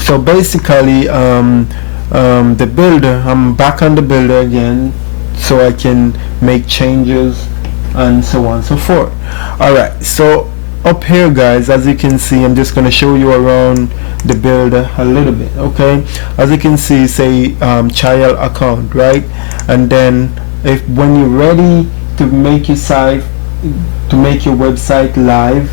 so basically the builder, I'm back on the builder again, so I can make changes and so on and so forth. Alright, so up here, guys, as you can see, I'm just going to show you around the builder a little bit. Okay, as you can see, say child account, right? And then when you're ready to make your site, to make your website live,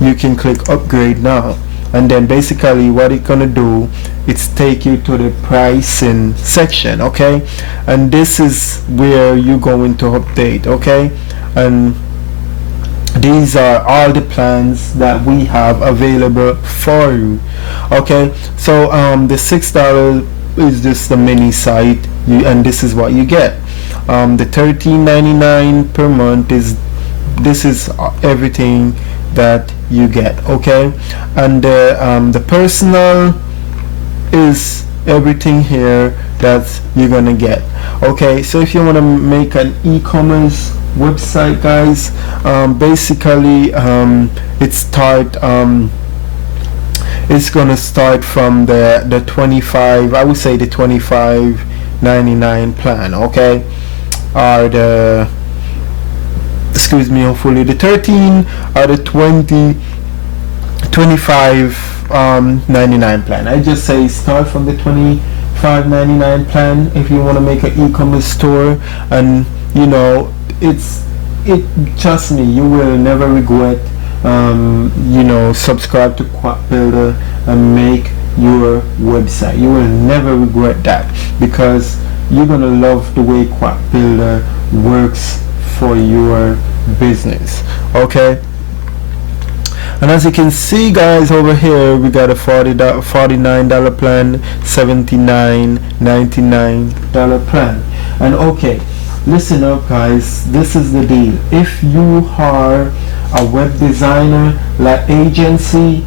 you can click upgrade now, and then basically what it's gonna do, it's take you to the pricing section. Okay, and this is where you're going to update. Okay, and these are all the plans that we have available for you. Okay, so the $6 is just the mini site, and this is what you get. The $13.99 per month is everything that you get. Okay, and the personal is everything here that you're gonna get. Okay, so if you want to make an e-commerce website, guys, basically it's gonna start from the 25, I would say the $25.99 plan. Okay, or excuse me, hopefully the 13 or the 25.99 plan. I just say start from the 25.99 plan if you want to make an e-commerce store, and you know, trust me, you will never regret you know, subscribe to Quack Builder and make your website. You will never regret that, because you're gonna love the way Quack Builder works for your business. Okay, and as you can see guys, over here we got a $49 plan, $79.99 plan. And okay, listen up guys, this is the deal. If you are a web designer like agency,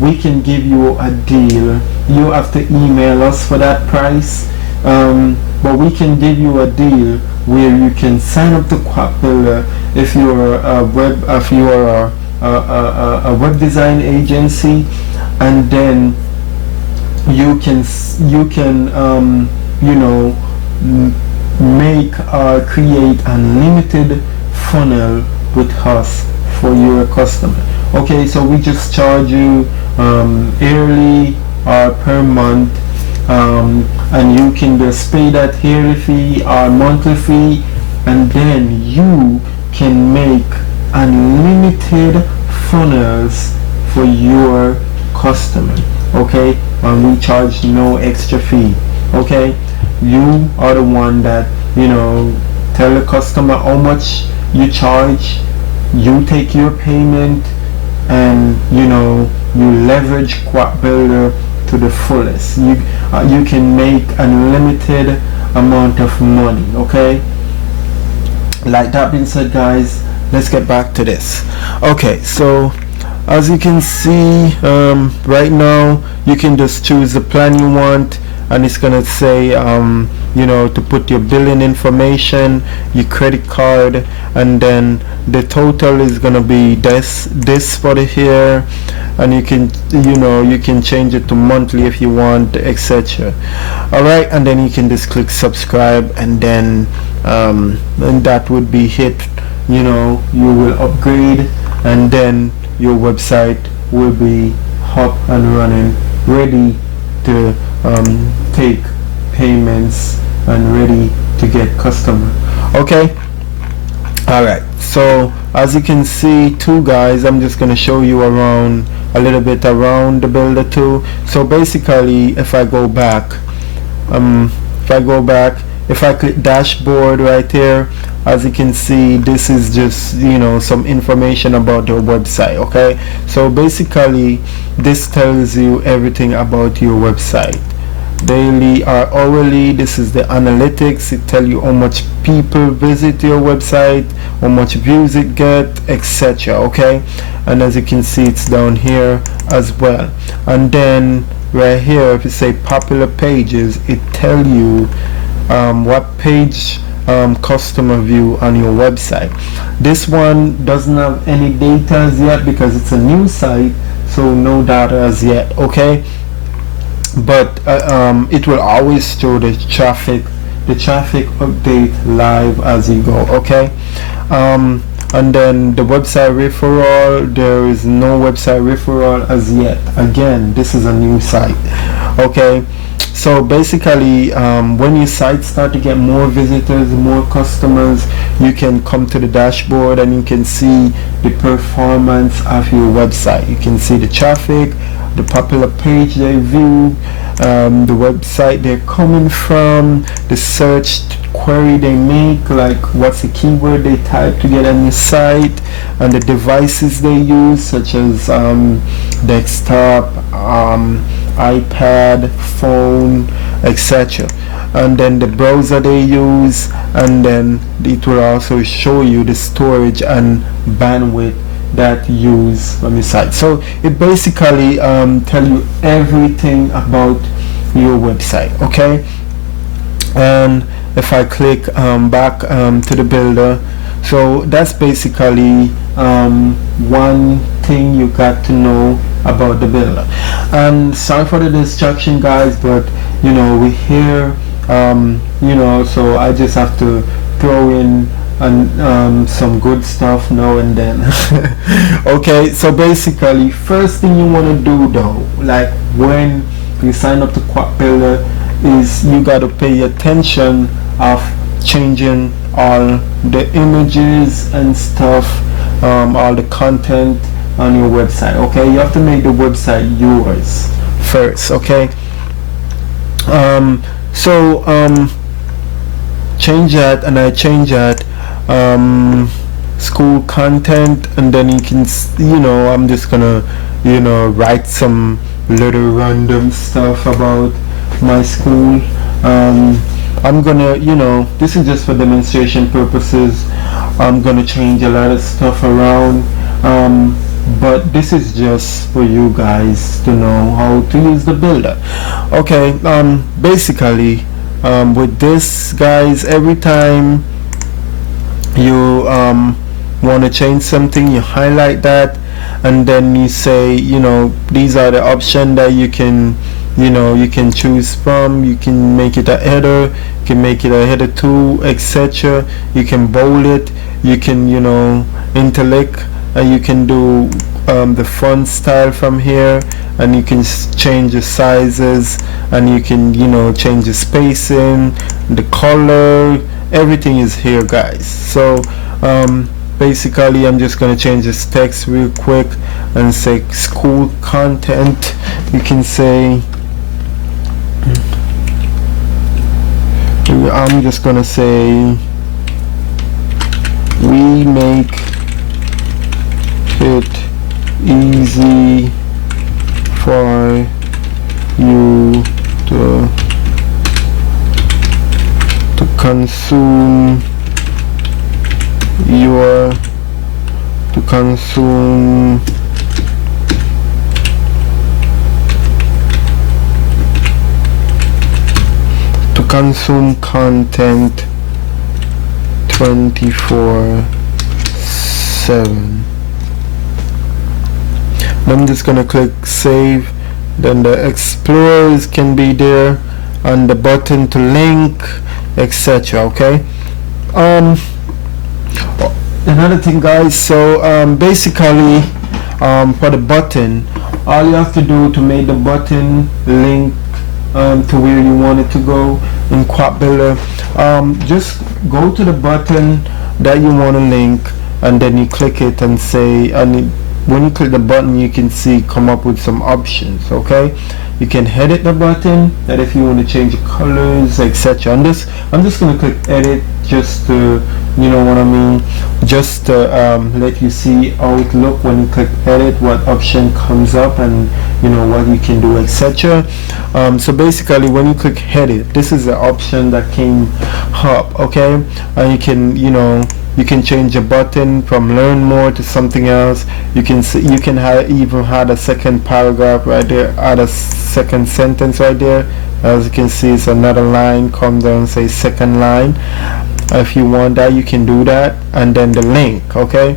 we can give you a deal. You have to email us for that price, but we can give you a deal where you can sign up to Quack Builder if you're a web design agency, and then you can you know, make or create unlimited funnel with us for your customer. Okay, so we just charge you yearly or per month, and you can just pay that yearly fee or monthly fee, and then you can make unlimited funnels for your customer. Okay, and we charge no extra fee. Okay, you are the one that, you know, tell the customer how much you charge, you take your payment, and you know, you leverage Quack Builder to the fullest. You can make unlimited amount of money. Okay, like that being said guys, let's get back to this. Okay, so as you can see, right now you can just choose the plan you want, and it's gonna say you know, to put your billing information, your credit card, and then the total is gonna be this for the year, and you can, you know, you can change it to monthly if you want, etc. Alright, and then you can just click subscribe, and then and that would be it. You know, you will upgrade, and then your website will be up and running, ready to take payments and ready to get customer. Okay, alright, so as you can see too guys, I'm just gonna show you around a little bit around the builder too. So basically, if I go back, if I click dashboard right here, as you can see, this is just, you know, some information about your website. Okay, so basically this tells you everything about your website, daily or hourly. This is the analytics. It tells you how much people visit your website, how much views it get, etc. Okay, and as you can see, it's down here as well. And then right here, if you say popular pages, it tell you what page customer view on your website. This one doesn't have any data as yet because it's a new site, so no data as yet. Okay, but it will always show the traffic update live as you go. Okay, and then the website referral, there is no website referral as yet. Again, this is a new site. Okay, so basically when your site start to get more visitors, more customers, you can come to the dashboard and you can see the performance of your website. You can see the traffic, the popular page they view, the website they're coming from, the search query they make, like what's the keyword they type to get on your site, and the devices they use, such as desktop, iPad, phone, etc. And then the browser they use, and then it will also show you the storage and bandwidth that you use on your site. So it basically tell you everything about your website. Okay, and if I click back to the builder, so that's basically one thing you got to know about the builder. And sorry for the distraction guys, but you know, we here you know, so I just have to throw in and some good stuff now and then. Okay, so basically first thing you want to do though, like when you sign up to Quack Builder, is you got to pay attention of changing all the images and stuff, all the content on your website. Okay, you have to make the website yours first. Okay, change that, and I change that school content, and then you can I'm just gonna write some little random stuff about my school. I'm gonna this is just for demonstration purposes. I'm gonna change a lot of stuff around, but this is just for you guys to know how to use the builder. Okay, basically with this, guys, every time you want to change something, you highlight that, and then you say these are the options that you can you can choose from. You can make it a header, you can make it a header 2, etc. You can bold it, you can interlink, and you can do the font style from here, and you can change the sizes, and you can change the spacing, the color, everything is here, guys. So basically I'm just gonna change this text real quick and say school content. You can say I'm just gonna say we make it easy for you to consume content 24/7. I'm just gonna click save. Then the explorers can be there, and the button to link, etc. Okay, another thing, guys, so basically for the button, all you have to do to make the button link to where you want it to go in Quack Builder, just go to the button that you want to link, and then you click it and say, when you click the button, you can see come up with some options. Okay, you can edit the button, that if you want to change the colors, etc. I'm just going to click edit, just to what I mean, just to let you see how it look when you click edit, what option comes up, and what you can do, etc. So basically when you click edit, this is the option that came up. Okay, and you can you can change the button from learn more to something else. You can even add a second paragraph right there, add a second sentence right there. As you can see, it's another line, come down, say second line. If you want that, you can do that. And then the link, okay,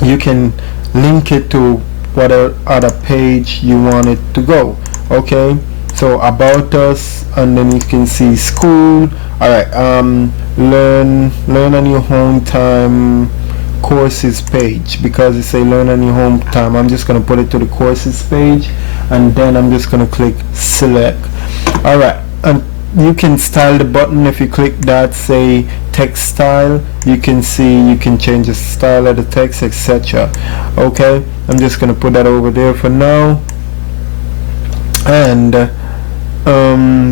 you can link it to whatever other page you want it to go. Okay, so about us, and then you can see school. All right, learn on your home time courses page, because it say learn on your home time. I'm just gonna put it to the courses page, and then I'm just gonna click select. All right, and you can style the button. If you click that, say text style, you can see you can change the style of the text, etc. Okay, I'm just gonna put that over there for now. And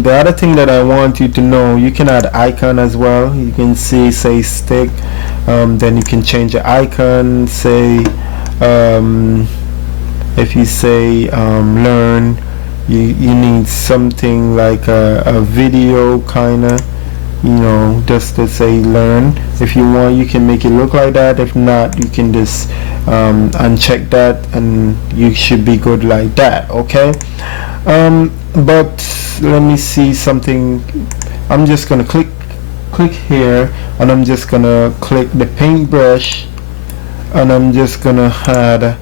the other thing that I want you to know, you can add icon as well. You can see, say stick, then you can change the icon. Say if you say learn, you need something like a video kinda, just to say learn. If you want, you can make it look like that. If not, you can just uncheck that, and you should be good like that. Okay, but let me see something. I'm just gonna click here, and I'm just gonna click the paintbrush, and I'm just gonna add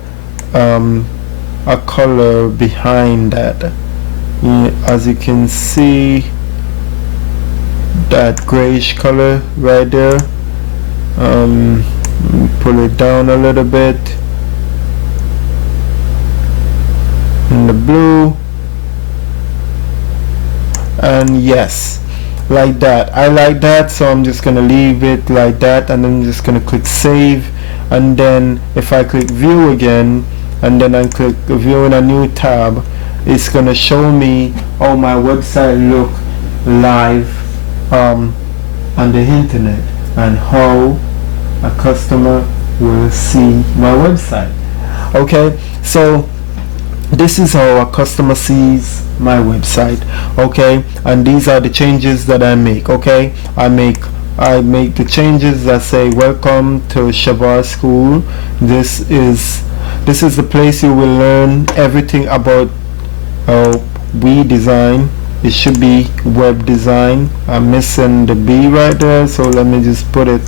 a color behind that. As you can see, that grayish color right there, Pull it down a little bit in the blue, and yes, like that. I like that, so I'm just gonna leave it like that, and then I'm just gonna click save. And then if I click view again, and then I click view in a new tab, it's gonna show me how my website look live on the internet, and how a customer will see my website. Okay, so this is how a customer sees my website. Okay, and these are the changes that I make. Okay, I make the changes that say welcome to Shevar School. This is the place you will learn everything about we design. It should be web design. I'm missing the B right there, so let me just put it.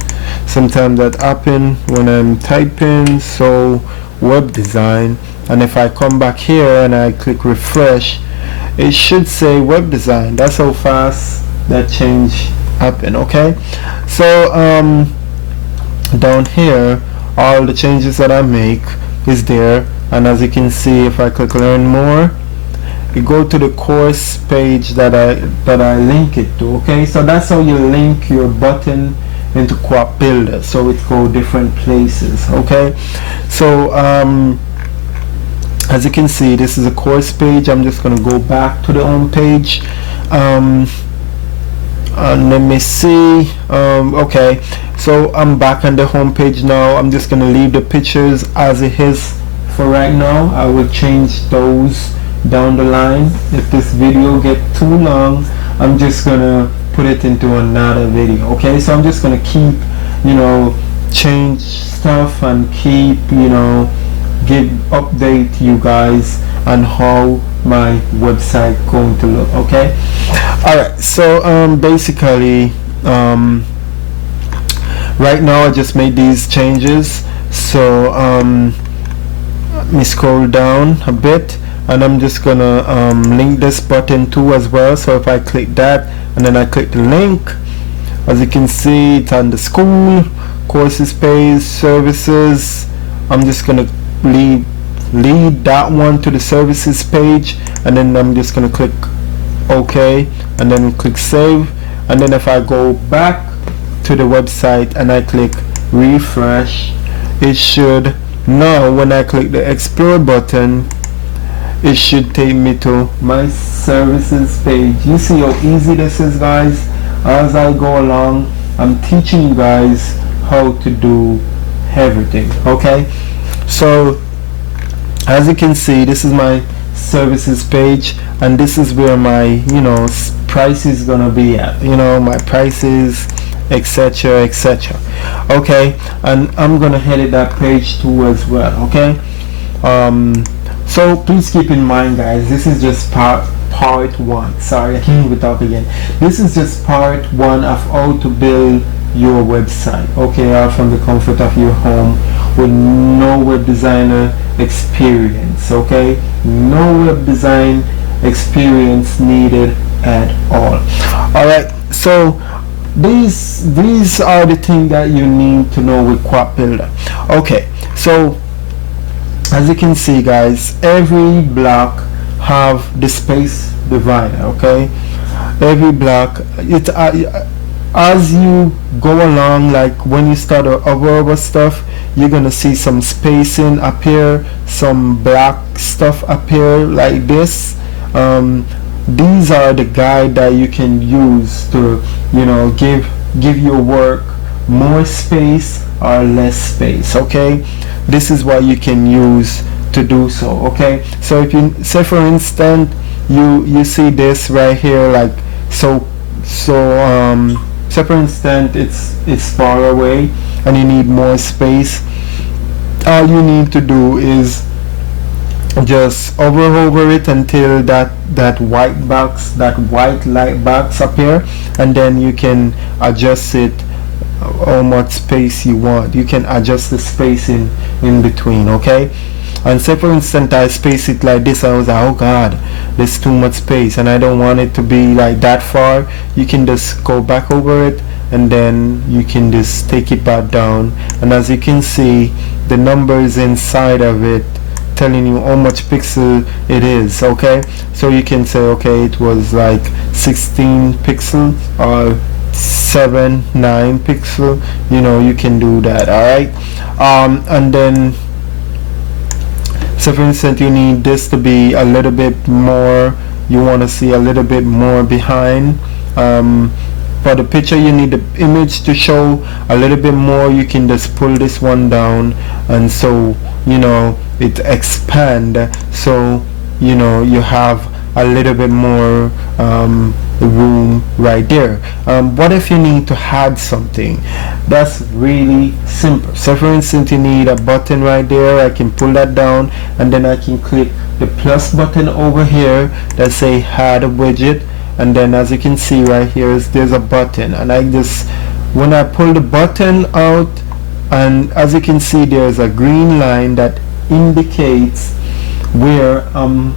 Sometimes that happen when I'm typing. So web design, and if I come back here and I click refresh, it should say web design. That's how fast that change happen. Okay, so down here all the changes that I make is there, and as you can see, if I click learn more, you go to the course page that I link it to. Okay, so that's how you link your button into Quack Builder, so it go different places. Okay, so as you can see, this is a course page. I'm just going to go back to the home page, and let me see. Okay, so I'm back on the home page now. I'm just going to leave the pictures as it is for right now. I will change those down the line. If this video get too long, I'm just going to put it into another video. Okay, so I'm just going to keep, change stuff and keep, update you guys on how my website going to look. Okay, all right, so basically right now I just made these changes. So let me scroll down a bit, and I'm just gonna link this button too as well. So if I click that and then I click the link, as you can see, it's on the school courses page, services. I'm just gonna lead that one to the services page, and then I'm just gonna click OK, and then click save. And then if I go back to the website and I click refresh, it should now, when I click the explore button, it should take me to my services page. You see how easy this is, guys? As I go along, I'm teaching you guys how to do everything. Okay, so as you can see, this is my services page, and this is where my price is gonna be at, my prices, etc, etc. Okay, and I'm gonna edit that page too as well. Okay, so please keep in mind, guys, this is just part one. Sorry, I can't even talk again. This is just part one of how to build your website, okay, out from the comfort of your home with no web designer experience. Okay, no web design experience needed at all. All right, so these are the things that you need to know with Quack Builder. Okay, so as you can see, guys, every block have the space divider. Okay, every block, it as you go along, like when you start over stuff, you're gonna see some spacing appear, some black stuff appear like this. These are the guide that you can use to give your work more space or less space. Okay, this is what you can use to do so. Okay, so if you say, for instance, you see this right here, like so for instance, it's far away and you need more space. All you need to do is just hover it until that white box, that white light box appear, and then you can adjust it how much space you want. You can adjust the spacing in between. Okay, and say for instance I space it like this, I was like, oh god, there's too much space and I don't want it to be like that far. You can just go back over it and then you can just take it back down, and as you can see, the numbers inside of it telling you how much pixel it is. Okay, so you can say, okay, it was like 16 pixels or 9 pixel, you know, you can do that. All right, and then, so for instance, you need this to be a little bit more, you want to see a little bit more behind. For the picture, you need the image to show a little bit more. You can just pull this one down, and so, you know, it expand, so, you know, you have a little bit more room right there. What if you need to add something? That's really simple. So for instance, you need a button right there. I can pull that down, and then I can click the plus button over here that say add a widget, and then as you can see right here, there's a button, and I just, when I pull the button out, and as you can see, there's a green line that indicates where I'm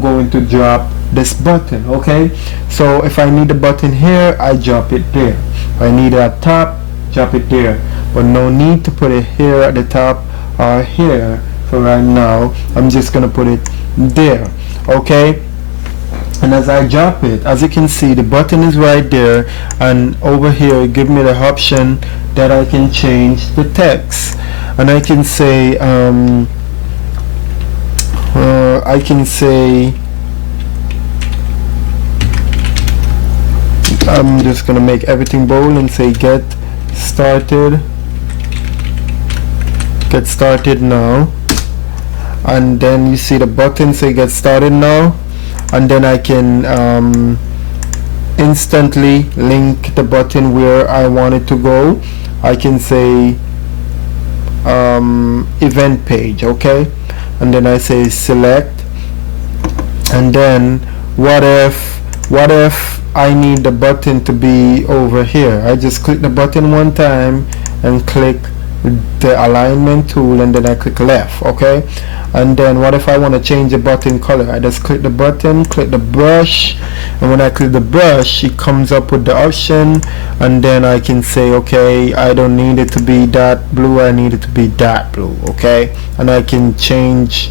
going to drop this button. Okay, so if I need the button here, I drop it there. If I need it at top, drop it there, but no need to put it here at the top or here. For right now, I'm just gonna put it there. Okay, and as I drop it, as you can see, the button is right there, and over here give me the option that I can change the text, and I can say I'm just gonna make everything bold and say get started now, and then you see the button say get started now, and then I can instantly link the button where I want it to go. I can say event page. Okay, and then I say select, and then what if I need the button to be over here? I just click the button one time and click the alignment tool, and then I click left. Okay, and then what if I want to change the button color? I just click the button, click the brush, and when I click the brush, it comes up with the option, and then I can say, okay, I don't need it to be that blue, I need it to be that blue. Okay, and I can change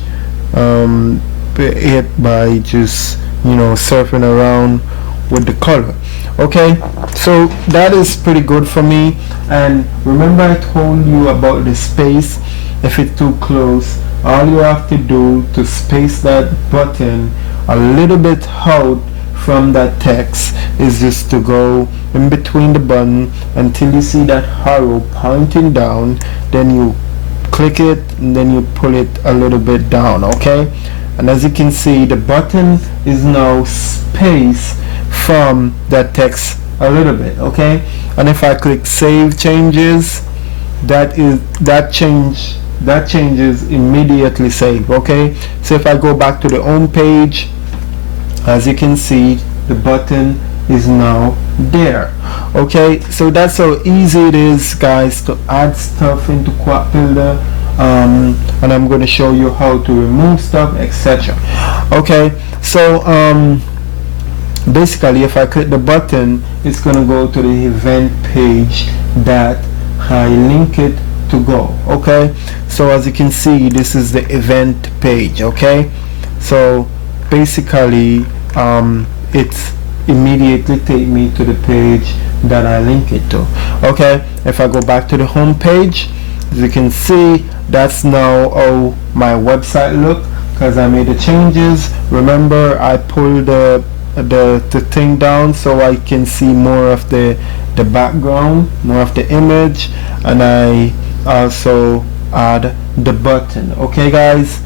it by just, you know, surfing around with the color. Okay, so that is pretty good for me. And remember, I told you about the space. If it's too close, all you have to do to space that button a little bit out from that text is just to go in between the button until you see that arrow pointing down, then you click it, and then you pull it a little bit down. Okay, and as you can see, the button is now spaced from that text a little bit. Okay, and if I click save changes, that changes immediately saved. Okay, so if I go back to the home page, as you can see, the button is now there. Okay, so that's how easy it is, guys, to add stuff into Quack Builder. And I'm going to show you how to remove stuff, etc. Okay, so basically, if I click the button, it's going to go to the event page that I link it to go. Okay, so as you can see, this is the event page. Okay, so basically it's immediately take me to the page that I link it to. Okay, if I go back to the home page, as you can see, that's now how my website look, because I made the changes. Remember, I pulled the thing down so I can see more of the background, more of the image, and I also add the button. Okay, guys,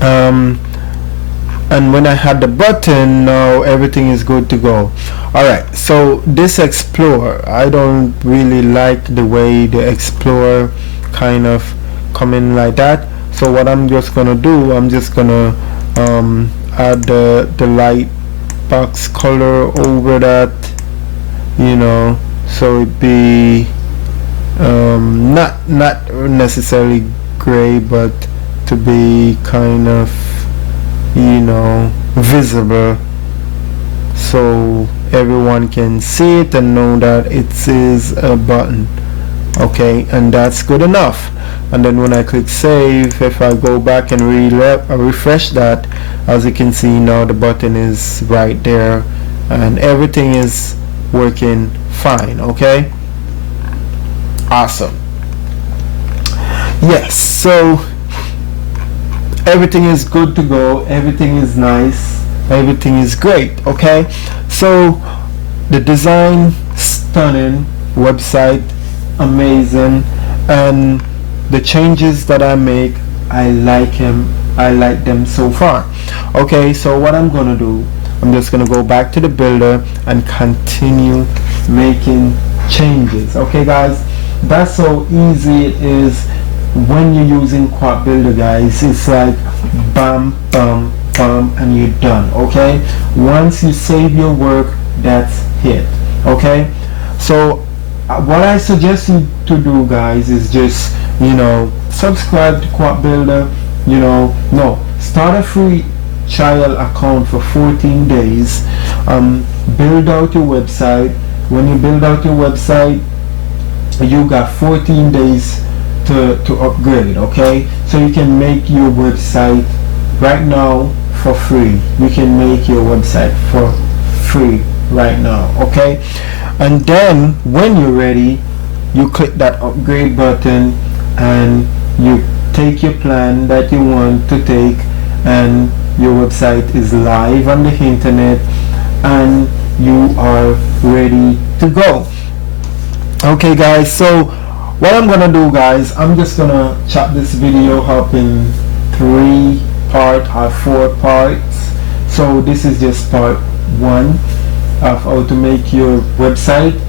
and when I had the button, now everything is good to go. Alright, so this Explorer, I don't really like the way the Explorer kind of come in like that. So what I'm just gonna do, I'm just gonna add the light box color over that, you know, so it be not necessarily gray, but to be kind of, you know, visible. so everyone can see it and know that it is a button. Okay, and that's good enough. And then when I click save, if I go back and refresh that, as you can see now the button is right there and everything is working fine. Okay, awesome. Yes, so everything is good to go, everything is nice, everything is great. Okay, so the design stunning, website amazing, and the changes that I make, I like them so far. Okay, so what I'm gonna do, I'm just gonna go back to the builder and continue making changes. Okay guys, that's how easy it is when you're using Quack Builder, guys. It's like bam bam bam and you're done. Okay, once you save your work, that's it. Okay, so what I suggest you to do, guys, is just, you know, subscribe to Quack Builder. You know, no, start a free trial account for 14 days. Build out your website. When you build out your website, you got 14 days to upgrade. Okay, so you can make your website right now for free. You can make your website for free right now. Okay, and then when you're ready, you click that upgrade button and you take your plan that you want to take, and your website is live on the internet and you are ready to go. Okay guys, so what I'm gonna do, guys, I'm just gonna chop this video up in 3 part or 4 parts. So this is just part 1 of how to make your website.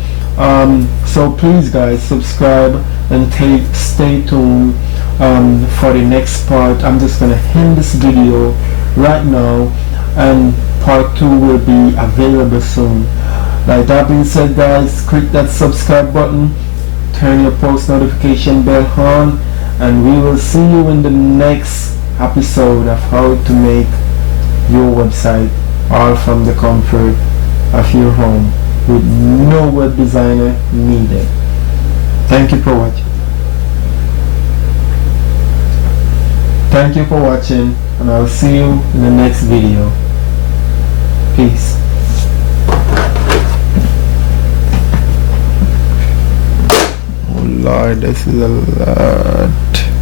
So please guys, subscribe and stay tuned for the next part. I'm just gonna end this video right now and part 2 will be available soon. Like that being said, guys, click that subscribe button, turn your post notification bell on, and we will see you in the next episode of how to make your website all from the comfort of your home with no web designer needed. Thank you for watching. Thank you for watching, and I'll see you in the next video. Peace. Oh Lord, this is a lot.